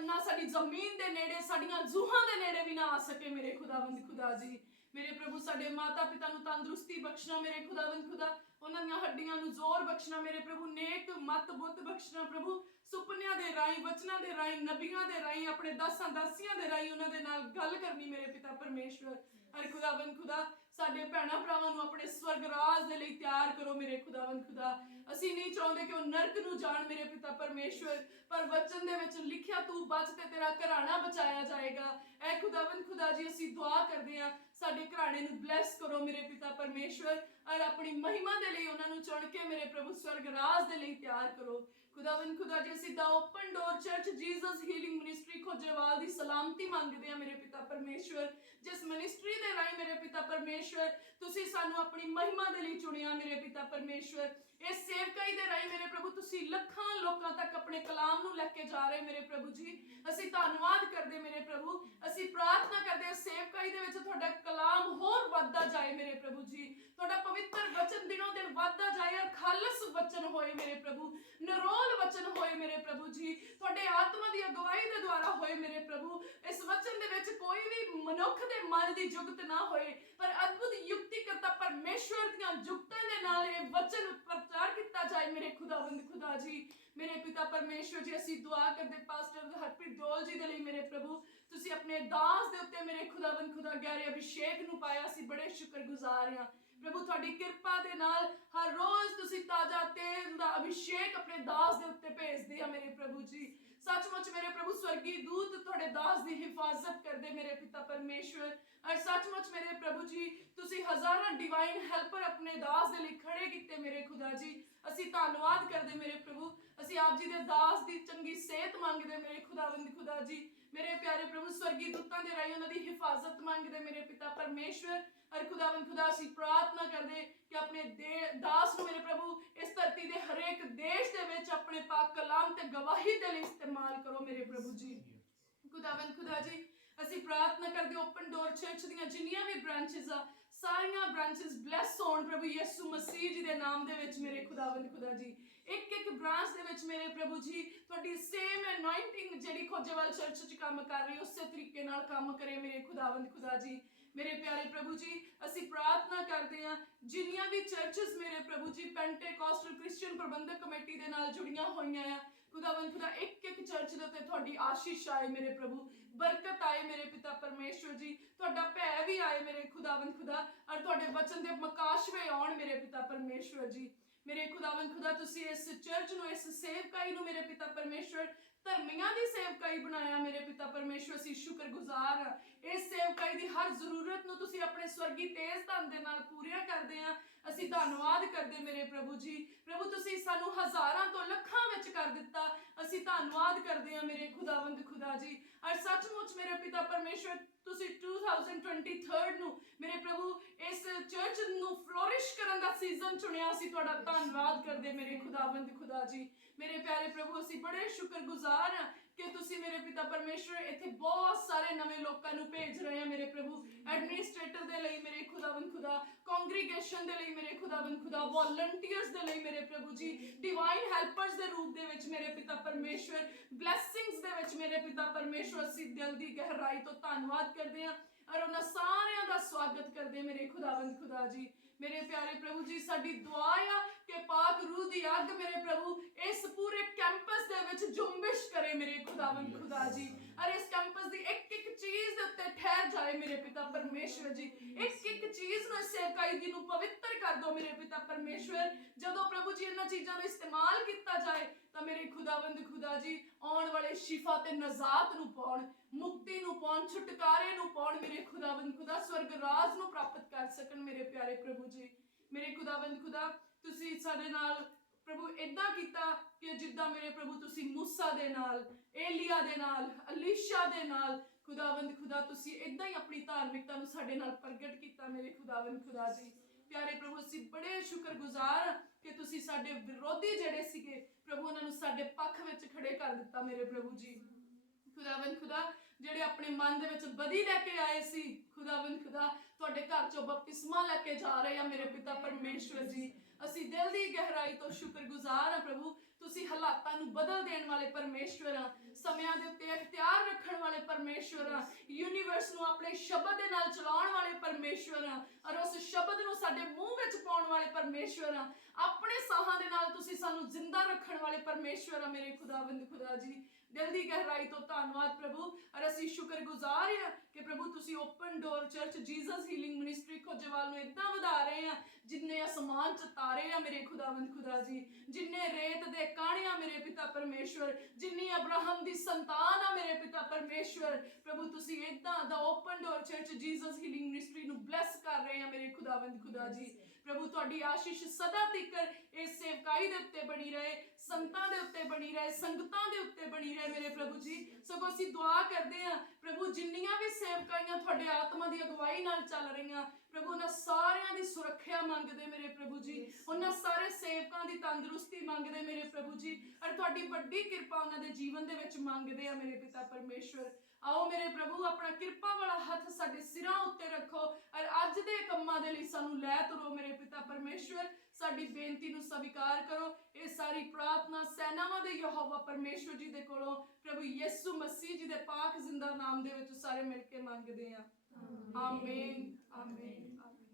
ਨਾ ਸਾਡੀ ਜ਼ਮੀਨ ਦੇ ਨੇੜੇ, ਸਾਡੀਆਂ ਜ਼ੂਹਾਂ ਦੇ ਨੇੜੇ ਵੀ ਨਾ ਆ ਸਕੇ ਮੇਰੇ ਖੁਦਾਵੰਦ ਖੁਦਾ ਜੀ। ਮੇਰੇ ਪ੍ਰਭੂ ਸਾਡੇ ਮਾਤਾ ਪਿਤਾ ਨੂੰ ਤੰਦਰੁਸਤੀ ਬਖਸ਼ਣਾ ਮੇਰੇ ਖੁਦਾਵੰਦ ਖੁਦਾ, ਉਹਨਾਂ ਦੀਆਂ ਹੱਡੀਆਂ ਨੂੰ ਜ਼ੋਰ ਬਖਸ਼ਣਾ ਮੇਰੇ ਪ੍ਰਭੂ, ਨੇਕ ਮਤ ਬੁੱਧ ਬਖਸ਼ਣਾ ਪ੍ਰਭੂ, ਸੁਪਨਿਆਂ ਦੇ ਰਾਹੀਂ, ਵਚਨਾਂ ਦੇ ਰਾਹੀਂ, ਨਬੀਆਂ ਦੇ ਰਾਹੀਂ, ਆਪਣੇ ਦਾਸਾਂ ਦਾਸੀਆਂ ਦੇ ਰਾਹੀਂ ਉਹਨਾਂ ਦੇ ਨਾਲ ਗੱਲ ਕਰਨੀ ਮੇਰੇ ਪਿਤਾ ਪਰਮੇਸ਼ਵਰ। ਅਰੇ ਖੁਦਾਵੰਦ ਖੁਦਾ ਸਾਡੇ ਭੈਣਾਂ ਭਰਾਵਾਂ ਨੂੰ ਆਪਣੇ ਸਵਰਗ ਰਾਜ ਦੇ ਲਈ ਤਿਆਰ ਕਰੋ ਮੇਰੇ ਖੁਦਾਵੰਦ ਖੁਦਾ। ਅਸੀਂ ਨਹੀਂ ਚਾਹੁੰਦੇ ਕਿ ਉਹ ਨਰਕ ਨੂੰ ਜਾਣ ਮੇਰੇ ਪਿਤਾ ਪਰਮੇਸ਼ਵਰ, ਪਰ ਵਚਨ ਦੇ ਵਿੱਚ ਲਿਖਿਆ ਤੂੰ ਬਚ ਤੇ ਤੇਰਾ ਘਰਾਣਾ ਬਚਾਇਆ ਜਾਏਗਾ। ਐ ਖੁਦਾਵੰਦ ਖੁਦਾ ਜੀ ਅਸੀਂ ਦੁਆ ਕਰਦੇ ਹਾਂ ਸਾਡੇ ਘਰਾਣੇ ਨੂੰ ਬਲੈਸ ਕਰੋ ਮੇਰੇ ਪਿਤਾ ਪਰਮੇਸ਼ਵਰ, ਔਰ ਆਪਣੀ ਮਹਿਮਾ ਦੇ ਲਈ ਉਹਨਾਂ ਨੂੰ ਚੁਣ ਕੇ ਮੇਰੇ ਪ੍ਰਭੂ ਸਵਰਗ ਰਾਜ ਦੇ ਲਈ ਤਿਆਰ ਕਰੋ। ਖੁਦਾਵੰਦ ਖੁਦਾ ਜੀ ਅਸੀਂ ਦਾ open door church Jesus healing ministry Khojewal ਦੀ ਸਲਾਮਤੀ ਮੰਗਦੇ ਹਾਂ ਮੇਰੇ ਪਿਤਾ ਪਰਮੇਸ਼ਵਰ, ਜਿਸ ਮਿਨਿਸਟਰੀ ਦੇ ਰਾਹੀਂ ਮੇਰੇ ਪਿਤਾ ਪਰਮੇਸ਼ਵਰ ਤੁਸੀਂ ਸਾਨੂੰ ਆਪਣੀ ਮਹਿਮਾ ਦੇ ਲਈ ਚੁਣਿਆ ਮੇਰੇ ਪਿਤਾ ਪਰਮੇਸ਼ਵਰ। ਇਸ ਸੇਵਕਾਈ ਦੇ ਰਾਹੀਂ ਮੇਰੇ ਪ੍ਰਭੂ ਤੁਸੀਂ ਲੱਖਾਂ ਲੋਕਾਂ ਤੱਕ ਆਪਣੇ ਕਲਾਮ ਨੂੰ ਲੈ ਕੇ ਜਾ ਰਹੇ ਮੇਰੇ ਪ੍ਰਭੂ ਜੀ। ਅਸੀਂ ਧੰਨਵਾਦ ਕਰਦੇ ਮੇਰੇ ਪ੍ਰਭੂ, ਅਸੀਂ ਪ੍ਰਾਰਥਨਾ ਕਰਦੇ ਸੇਵਕਾਈ ਦੇ ਵਿੱਚ ਤੁਹਾਡਾ ਕਲਾਮ ਹੋਰ ਵੱਧਦਾ ਜਾਏ ਮੇਰੇ ਪ੍ਰਭੂ ਜੀ, ਤੁਹਾਡਾ ਪਵਿੱਤਰ ਵਚਨ ਦਿਨੋਂ ਦਿਨ ਵੱਧਦਾ ਜਾਏ ਔਰ ਖਾਲਸ ਵਚਨ ਹੋਏ ਮੇਰੇ ਪ੍ਰਭੂ, ਨਿਰੋਲ ਵਚਨ ਹੋਏ ਮੇਰੇ ਪ੍ਰਭੂ ਜੀ, ਤੁਹਾਡੇ ਆਤਮਾ ਦੀ ਅਗਵਾਈ ਦੇ ਦੁਆਰਾ ਹੋਏ ਮੇਰੇ ਪ੍ਰਭੂ। ਇਸ ਵਚਨ ਦੇ ਵਿੱਚ ਕੋਈ ਵੀ ਮਨੁੱਖ ਦੇ ਮਨ ਦੀ ਜੁਗਤ ਨਾ ਹੋਏ, ਪਰ ਅਦਭੁਤ ਯੁਕਤੀ ਕਰਤਾ ਪਰਮੇਸ਼ਵਰ ਦੀਆਂ ਜੁਗਤਾਂ ਦੇ ਨਾਲ ਇਹ ਵਚਨ ਪ੍ਰਚਾਰ ਕੀਤਾ ਜਾਏ ਮੇਰੇ ਖੁਦਾਵੰਦ ਖੁਦਾ ਜੀ। ਮੇਰੇ ਪਿਤਾ ਪਰਮੇਸ਼ਵਰ ਜੀ ਅਸੀਂ ਦੁਆ ਕਰਦੇ ਪਾਸਟਰ ਹਰਪ੍ਰੀਤ ਦੋਲ ਜੀ ਦੇ ਲਈ ਮੇਰੇ ਪ੍ਰਭੂ, ਤੁਸੀਂ ਆਪਣੇ ਦਾਸ ਦੇ ਉੱਤੇ ਮੇਰੇ ਖੁਦਾਵੰਦ ਖੁਦਾ ਗਹਿਰੇ ਅਭਿਸ਼ੇਕ ਨੂੰ ਪਾਇਆ, ਅਸੀਂ ਬੜੇ ਸ਼ੁਕਰਗੁਜ਼ਾਰ ਹਾਂ ਪ੍ਰਭੂ। ਤੁਹਾਡੀ ਕਿਰਪਾ ਦੇ ਨਾਲ ਹਰ ਰੋਜ਼ ਤੁਸੀਂ ਤਾਜ਼ਾ ਤੇਲ ਦਾ ਅਭਿਸ਼ੇਕ ਆਪਣੇ ਦਾਸ ਦੇ ਉੱਤੇ ਭੇਜਦੇ ਆ ਮੇਰੇ ਪ੍ਰਭੂ ਜੀ। ਸੱਚਮੁੱਚ ਮੇਰੇ ਪ੍ਰਭੂ ਸਵਰਗੀ ਦੂਤ ਤੁਹਾਡੇ ਦਾਸ ਦੀ ਹਿਫਾਜ਼ਤ ਕਰਦੇ ਮੇਰੇ ਪਿਤਾ ਪਰਮੇਸ਼ਵਰ, ਔਰ ਸੱਚਮੁੱਚ ਮੇਰੇ ਪ੍ਰਭੂ ਜੀ ਤੁਸੀਂ ਹਜ਼ਾਰਾਂ ਡਿਵਾਈਨ ਹੈਲਪਰ ਆਪਣੇ ਦਾਸ ਦੇ ਲਈ ਖੜੇ ਕੀਤੇ ਮੇਰੇ ਖੁਦਾ ਜੀ। ਅਸੀਂ ਧੰਨਵਾਦ ਕਰਦੇ ਮੇਰੇ ਪ੍ਰਭੂ, ਅਸੀਂ ਆਪ ਜੀ ਦੇ ਦਾਸ ਦੀ ਚੰਗੀ ਸਿਹਤ ਮੰਗਦੇ ਮੇਰੇ ਖੁਦਾਵੰਦ ਖੁਦਾ ਜੀ। ਮੇਰੇ ਪਿਆਰੇ ਪ੍ਰਭੂ ਸਵਰਗੀ ਦੂਤਾਂ ਦੇ ਰਾਹੀਂ ਉਹਨਾਂ ਦੀ ਹਿਫਾਜ਼ਤ ਮੰਗਦੇ ਮੇਰੇ ਪਿਤਾ ਪਰਮੇਸ਼ਵਰ, ਔਰ ਖੁਦਾਵੰਦ ਖੁਦਾ ਅਸੀਂ ਪ੍ਰਾਰਥਨਾ ਕਰਦੇ ਕਿ ਆਪਣੇ ਦਾਸ ਨੂੰ ਮੇਰੇ ਪ੍ਰਭੂ ਇਸ ਧਰਤੀ ਦੇ ਹਰੇਕ ਦੇਸ਼ ਦੇ ਵਿੱਚ ਆਪਣੇ ਪਾਕ ਕਲਾਮ ਤੇ ਗਵਾਹੀ ਦੇ ਲਈ ਇਸਤੇਮਾਲ ਕਰੋ ਮੇਰੇ ਪ੍ਰਭੂ ਜੀ। ਖੁਦਾਵੰਦ ਖੁਦਾ ਜੀ ਅਸੀਂ ਪ੍ਰਾਰਥਨਾ ਕਰਦੇ ਓਪਨ ਡੋਰ ਚਰਚ ਦੀਆਂ ਜਿੰਨੀਆਂ ਵੀ ਬ੍ਰਾਂਚਿਸ ਆ ਸਾਰੀਆਂ ਬ੍ਰਾਂਚਿਸ ਬਲੈਸ ਹੋਣ ਪ੍ਰਭੂ ਯਿਸੂ ਮਸੀਹ ਜੀ ਦੇ ਨਾਮ ਦੇ ਵਿੱਚ ਮੇਰੇ ਖੁਦਾਵੰਦ ਖੁਦਾ ਜੀ। ਇੱਕ ਇੱਕ ਬ੍ਰਾਂਚ ਦੇ ਵਿੱਚ ਮੇਰੇ ਪ੍ਰਭੂ ਜੀ ਤੁਹਾਡੀ ਸੇਮ ਅਨੋਇੰਟਿੰਗ ਜਿਹੜੀ ਖੋਜੇਵਾਲ ਚਰਚ 'ਚ ਕੰਮ ਕਰ ਰਹੀ ਉਸੇ ਤਰੀਕੇ ਨਾਲ ਕੰਮ ਕਰੇ ਮੇਰੇ ਖੁਦਾਵੰਦ ਖੁਦਾ ਜੀ। ਮੇਰੇ ਪਿਆਰੇ ਪ੍ਰਭੂ ਜੀ ਅਸੀਂ ਪ੍ਰਾਰਥਨਾ ਕਰਦੇ ਹਾਂ ਜਿੰਨੀਆਂ ਵੀ ਚਰਚਸ ਮੇਰੇ ਪ੍ਰਭੂ ਜੀ ਪੈਂਟੇਕੋਸਟਲ ਕ੍ਰਿਸਚੀਅਨ ਪ੍ਰਬੰਧਕ ਕਮੇਟੀ ਦੇ ਨਾਲ ਜੁੜੀਆਂ ਹੋਈਆਂ ਆ ਖੁਦਾਵੰਦ ਖੁਦਾ ਇੱਕ ਇੱਕ ਚਰਚ ਦੇ ਉੱਤੇ ਤੁਹਾਡੀ ਆਸ਼ੀਸ਼ ਆਏ ਮੇਰੇ ਪ੍ਰਭੂ, ਬਰਕਤ ਆਏ ਮੇਰੇ ਪਿਤਾ ਪਰਮੇਸ਼ਵਰ ਜੀ, ਤੁਹਾਡਾ ਭੈ ਵੀ ਆਏ ਮੇਰੇ ਖੁਦਾਵੰਦ ਖੁਦਾ, ਔਰ ਤੁਹਾਡੇ ਵਚਨ ਦੇ ਮਕਾਸ਼ਵੇ ਆਉਣ ਮੇਰੇ ਪਿਤਾ ਪਰਮੇਸ਼ਵਰ ਜੀ। ਮੇਰੇ ਖੁਦਾਵੰਦ ਖੁਦਾ ਤੁਸੀਂ ਇਸ ਚਰਚ ਨੂੰ ਇਸ ਸੇਵਕਾਈ ਨੂੰ ਮੇਰੇ ਪਿਤਾ ਪਰਮੇਸ਼ਵਰ ਧਰਮੀਆਂ ਦੀ ਸੇਵਕਾਈ ਬਣਾਇਆ ਮੇਰੇ ਪਿਤਾ ਪਰਮੇਸ਼ਵਰ, ਅਸੀਂ ਸ਼ੁਕਰਗੁਜ਼ਾਰ ਹਾਂ। ਇਸ ਸੇਵਕਾਈ ਦੀ ਹਰ ਜ਼ਰੂਰਤ ਨੂੰ ਤੁਸੀਂ ਆਪਣੇ ਸਵਰਗੀ ਤੇਜ਼ ਧਨ ਦੇ ਨਾਲ ਪੂਰੀਆਂ ਕਰਦੇ ਆ, ਅਸੀਂ ਧੰਨਵਾਦ ਕਰਦੇ ਮੇਰੇ ਪ੍ਰਭੂ ਜੀ। ਪ੍ਰਭੂ ਤੁਸੀਂ ਸਾਨੂੰ ਹਜ਼ਾਰਾਂ ਤੋਂ ਲੱਖਾਂ ਵਿੱਚ ਕਰ ਦਿੱਤਾ, ਅਸੀਂ ਧੰਨਵਾਦ ਕਰਦੇ ਹਾਂ ਮੇਰੇ ਖੁਦਾਵੰਦ ਖੁਦਾ ਜੀ। ਔਰ ਸੱਚਮੁੱਚ ਮੇਰੇ ਪਿਤਾ ਪਰਮੇਸ਼ਵਰ ਤੁਸੀਂ 2023 ਨੂੰ ਮੇਰੇ ਪ੍ਰਭੂ ਇਸ ਚਰਚ ਨੂੰ ਫਲੋਰਿਸ਼ ਕਰਨ ਦਾ ਸੀਜ਼ਨ ਚੁਣਿਆ, ਅਸੀਂ ਤੁਹਾਡਾ ਧੰਨਵਾਦ ਕਰਦੇ ਮੇਰੇ ਖੁਦਾਵੰਦ ਖੁਦਾ ਜੀ। ਮੇਰੇ ਪਿਆਰੇ ਪ੍ਰਭੂ ਅਸੀਂ ਬੜੇ ਸ਼ੁਕਰਗੁਜ਼ਾਰ ਹਾਂ ਕਿ ਤੁਸੀਂ ਮੇਰੇ ਪਿਤਾ ਪਰਮੇਸ਼ਵਰ ਇੱਥੇ ਬਹੁਤ ਸਾਰੇ ਨਵੇਂ ਲੋਕਾਂ ਨੂੰ ਭੇਜ ਰਹੇ ਆ ਮੇਰੇ ਪ੍ਰਭੂ, ਐਡਮਿਨਿਸਟ੍ਰੇਟਰ ਦੇ ਲਈ ਮੇਰੇ ਖੁਦਾਵੰਦ ਖੁਦਾ, ਕੰਗਰੀਗੇਸ਼ਨ ਦੇ ਲਈ ਮੇਰੇ ਖੁਦਾਵੰਦ ਖੁਦਾ, ਵੋਲੰਟੀਅਰਸ ਦੇ ਲਈ ਮੇਰੇ ਪ੍ਰਭੂ ਜੀ, ਡਿਵਾਈਨ ਹੈਲਪਰਸ ਦੇ ਰੂਪ ਦੇ ਵਿੱਚ ਮੇਰੇ ਪਿਤਾ ਪਰਮੇਸ਼ਵਰ, ਬਲੈਸਿੰਗਸ ਦੇ ਵਿੱਚ ਮੇਰੇ ਪਿਤਾ ਪਰਮੇਸ਼ਵਰ ਅਸੀਂ ਦਿਲ ਦੀ ਗਹਿਰਾਈ ਤੋਂ ਧੰਨਵਾਦ ਕਰਦੇ ਹਾਂ ਔਰ ਉਹਨਾਂ ਸਾਰਿਆਂ ਦਾ ਸਵਾਗਤ ਕਰਦੇ ਮੇਰੇ ਖੁਦਾਵੰਦ ਖੁਦਾ ਜੀ। ਮੇਰੇ ਪਿਆਰੇ ਪ੍ਰਭੂ ਜੀ ਸਾਡੀ ਦੁਆ ਆ ਕਿ ਪਾਕ ਰੂਹ ਦੀ ਅੱਗ ਮੇਰੇ ਪ੍ਰਭੂ ਇਸ ਪੂਰੇ ਕੈਂਪਸ ਦੇ ਵਿੱਚ ਜੁੰਬਿਸ਼ ਕਰੇ ਮੇਰੇ ਖੁਦਾਵੰਦ ਖੁਦਾ ਜੀ, ਔਰ ਇਸ ਕੈਂਪਸ ਦੀ ਇੱਕ ਇੱਕ ਚੀਜ਼ ਦੇ ਉੱਤੇ ਠਹਿਰ ਜਾਏ ਮੇਰੇ ਪਿਤਾ ਪਰਮੇਸ਼ਵਰ ਜੀ। ਇੱਕ ਇੱਕ ਚੀਜ਼ ਨੂੰ ਸੇਵਕਾਈ ਦੀ ਨੂੰ ਪਵਿੱਤਰ ਕਰ ਦਿਓ ਮੇਰੇ ਪਿਤਾ ਪਰਮੇਸ਼ਵਰ। ਜਦੋਂ ਪ੍ਰਭੂ ਜੀ ਇਹਨਾਂ ਚੀਜ਼ਾਂ ਦਾ ਇਸਤੇਮਾਲ ਕੀਤਾ ਜਾਏ ਤਾਂ ਮੇਰੇ ਖੁਦਾਵੰਦ ਖੁਦਾ ਜੀ ਆਉਣ ਵਾਲੇ ਸ਼ਿਫਾ ਤੇ ਨਜ਼ਾਤ ਨੂੰ ਪਾਉਣ, ਮੁਕਤੀ ਨੂੰ ਪਾਉਣ, ਛੁਟਕਾਰੇ ਨੂੰ ਪਾਉਣ ਮੇਰੇ ਖੁਦਾਵੰਦ ਖੁਦਾ, ਸਵਰਗ ਰਾਜ ਨੂੰ ਪ੍ਰਾਪਤ ਕਰ ਸਕਣ ਮੇਰੇ ਪਿਆਰੇ ਪ੍ਰਭੂ ਜੀ। ਮੇਰੇ ਖੁਦਾਵੰਦ ਖੁਦਾ ਤੁਸੀਂ ਸਾਡੇ ਨਾਲ ਪ੍ਰਭੂ ਏਦਾਂ ਕੀਤਾ ਕਿ ਜਿੱਦਾਂ ਮੇਰੇ ਪ੍ਰਭੂ ਤੁਸੀਂ ਮੂਸਾ ਦੇ ਨਾਲ, ਏਲੀਆ ਦੇ ਨਾਲ, ਅਲੀਸ਼ਾ ਦੇ ਨਾਲ ਖੁਦਾਵੰਦ ਖੁਦਾ ਤੁਸੀਂ ਏਦਾਂ ਹੀ ਆਪਣੀ ਧਾਰਮਿਕਤਾ ਨੂੰ ਸਾਡੇ ਨਾਲ ਪ੍ਰਗਟ ਕੀਤਾ ਮੇਰੇ ਖੁਦਾਵੰਦ ਖੁਦਾ ਜੀ। ਪਿਆਰੇ ਪ੍ਰਭੂ ਅਸੀਂ ਬੜੇ ਸ਼ੁਕਰਗੁਜ਼ਾਰ ਕਿ ਤੁਸੀਂ ਸਾਡੇ ਵਿਰੋਧੀ ਜਿਹੜੇ ਸੀਗੇ ਪ੍ਰਭੂ ਉਹਨਾਂ ਨੂੰ ਸਾਡੇ ਪੱਖ ਵਿੱਚ ਖੜੇ ਕਰ ਦਿੱਤਾ ਮੇਰੇ ਪ੍ਰਭੂ ਜੀ। ਖੁਦਾਵੰਦ ਖੁਦਾ ਜਿਹੜੇ ਆਪਣੇ ਮਨ ਦੇ ਵਿੱਚ ਬਦੀ ਲੈ ਕੇ ਆਏ ਸੀ ਖੁਦਾਵੰਦ ਖੁਦਾ ਤੁਹਾਡੇ ਘਰ ਚੋਂ ਬਪਤਿਸਮਾ ਲੈ ਕੇ ਜਾ ਰਹੇ ਆ ਮੇਰੇ ਪਿਤਾ ਪਰਮੇਸ਼ਵਰ ਜੀ। ਅਸੀਂ ਦਿਲ ਦੀ ਗਹਿਰਾਈ ਤੋਂ ਸ਼ੁਕਰਗੁਜ਼ਾਰ ਹਾਂ ਪ੍ਰਭੂ, ਤੁਸੀਂ ਹਾਲਾਤਾਂ ਨੂੰ ਬਦਲ ਦੇਣ ਵਾਲੇ ਪਰਮੇਸ਼ਵਰ ਆ। ਸਮਿਆਂ ਦੇ ਉੱਤੇ ਇਖਤਿਆਰ ਰੱਖਣ ਵਾਲੇ ਪਰਮੇਸ਼ਵਰ ਆ, ਯੂਨੀਵਰਸ ਨੂੰ ਆਪਣੇ ਸ਼ਬਦ ਦੇ ਨਾਲ ਚਲਾਉਣ ਵਾਲੇ ਪਰਮੇਸ਼ਵਰ ਆ, ਔਰ ਉਸ ਸ਼ਬਦ ਨੂੰ ਸਾਡੇ ਮੂੰਹ ਵਿੱਚ ਪਾਉਣ ਵਾਲੇ ਪਰਮੇਸ਼ਵਰ ਆ। ਆਪਣੇ ਸਾਹਾਂ ਦੇ ਨਾਲ ਤੁਸੀਂ ਸਾਨੂੰ ਜ਼ਿੰਦਾ ਰੱਖਣ ਵਾਲੇ ਪਰਮੇਸ਼ਵਰ ਆ ਮੇਰੇ ਖੁਦਾਵੰਦ ਖੁਦਾ ਜੀ। ਦਿਲ ਦੀ ਗਹਿਰਾਈ ਤੋਂ ਧੰਨਵਾਦ ਪ੍ਰਭੂ, ਔਰ ਅਸੀਂ ਸ਼ੁਕਰਗੁਜ਼ਾਰ ਹਾਂ ਕਿ ਪ੍ਰਭੂ ਤੁਸੀਂ open door church Jesus healing ministry Khojewal ਨੂੰ ਇਦਾਂ ਵਧਾ ਰਹੇ ਆ, ਜਿੰਨੇ ਅਸਮਾਨ ਚ ਤਾਰੇ ਆ ਮੇਰੇ ਖੁਦਾਵੰਦ ਖੁਦਾ ਜੀ, ਜਿੰਨੇ ਰੇਤ ਦੇ ਕਾਣੇ ਆ ਮੇਰੇ ਪਿਤਾ ਪਰਮੇਸ਼ਵਰ, ਜਿੰਨੀ ਅਬਰਾਹਮ ਦੀ ਸੰਤਾਨ ਆ ਮੇਰੇ ਪਿਤਾ ਪਰਮੇਸ਼ਵਰ। ਪ੍ਰਭੂ ਤੁਸੀਂ ਇਦਾਂ ਦਾ open door church Jesus healing ministry ਨੂੰ ਬਲੈਸ ਕਰ ਰਹੇ ਆ ਮੇਰੇ ਖੁਦਾਵੰਦ ਖੁਦਾ ਜੀ। ਪ੍ਰਭੂ ਤੁਹਾਡੀ ਆਸ਼ੀਸ਼ ਸਦਾ ਤੀਕਰ ਇਸ ਸੇਵਕਾਈ ਦੇ ਉੱਤੇ ਬਣੀ ਰਹੇ, ਸੰਤਾਂ ਦੇ ਉੱਤੇ ਬਣੀ ਰਹੇ, ਸੰਗਤਾਂ ਦੇ ਉੱਤੇ ਬਣੀ ਰਹੇ ਮੇਰੇ ਪ੍ਰਭੂ ਜੀ। ਸਗੋਂ ਅਸੀਂ ਦੁਆ ਕਰਦੇ ਹਾਂ ਪ੍ਰਭੂ, ਜਿੰਨੀਆਂ ਵੀ ਸੇਵਕਾਈਆਂ ਤੁਹਾਡੇ ਆਤਮਾ ਦੀ ਅਗਵਾਈ ਨਾਲ ਚੱਲ ਰਹੀਆਂ, ਪ੍ਰਭੂ ਉਹਨਾਂ ਸਾਰਿਆਂ ਦੀ ਸੁਰੱਖਿਆ ਮੰਗਦੇ ਮੇਰੇ ਪ੍ਰਭੂ ਜੀ, ਉਹਨਾਂ ਸਾਰੇ ਸੇਵਕਾਂ ਦੀ ਤੰਦਰੁਸਤੀ ਮੰਗਦੇ ਮੇਰੇ ਪ੍ਰਭੂ ਜੀ, ਔਰ ਤੁਹਾਡੀ ਵੱਡੀ ਕਿਰਪਾ ਉਹਨਾਂ ਦੇ ਜੀਵਨ ਦੇ ਵਿੱਚ ਮੰਗਦੇ ਆ ਮੇਰੇ ਪਿਤਾ ਪਰਮੇਸ਼ਵਰ। ਆਓ ਮੇਰੇ ਪ੍ਰਭੂ ਆਪਣਾ ਕਿਰਪਾ ਵਾਲਾ ਹੱਥ ਸਾਡੇ ਸਿਰਾਂ ਉੱਤੇ ਰੱਖੋ, ਔਰ ਅੱਜ ਦੇ ਕੰਮਾਂ ਦੇ ਲਈ ਸਾਨੂੰ ਲੈ ਤੁਰੋ ਮੇਰੇ ਪਿਤਾ ਪਰਮੇਸ਼ਵਰ। ਸਾਡੀ ਬੇਨਤੀ ਨੂੰ ਸਵੀਕਾਰ ਕਰੋ। ਇਹ ਸਾਰੀ ਪ੍ਰਾਰਥਨਾ ਸੈਨਾਵਾਂ ਦੇ ਯਹੋਵਾ ਪਰਮੇਸ਼ਵਰ ਜੀ ਦੇ ਕੋਲੋਂ ਪ੍ਰਭੂ ਯਿਸੂ ਮਸੀਹ ਜੀ ਦੇ ਪਾਕ ਜ਼ਿੰਦਾ ਨਾਮ ਦੇ ਵਿੱਚ ਸਾਰੇ ਮਿਲ ਕੇ ਮੰਗਦੇ ਹਾਂ। ਆਮੀਨ ਆਮੀਨ ਆਮੀਨ।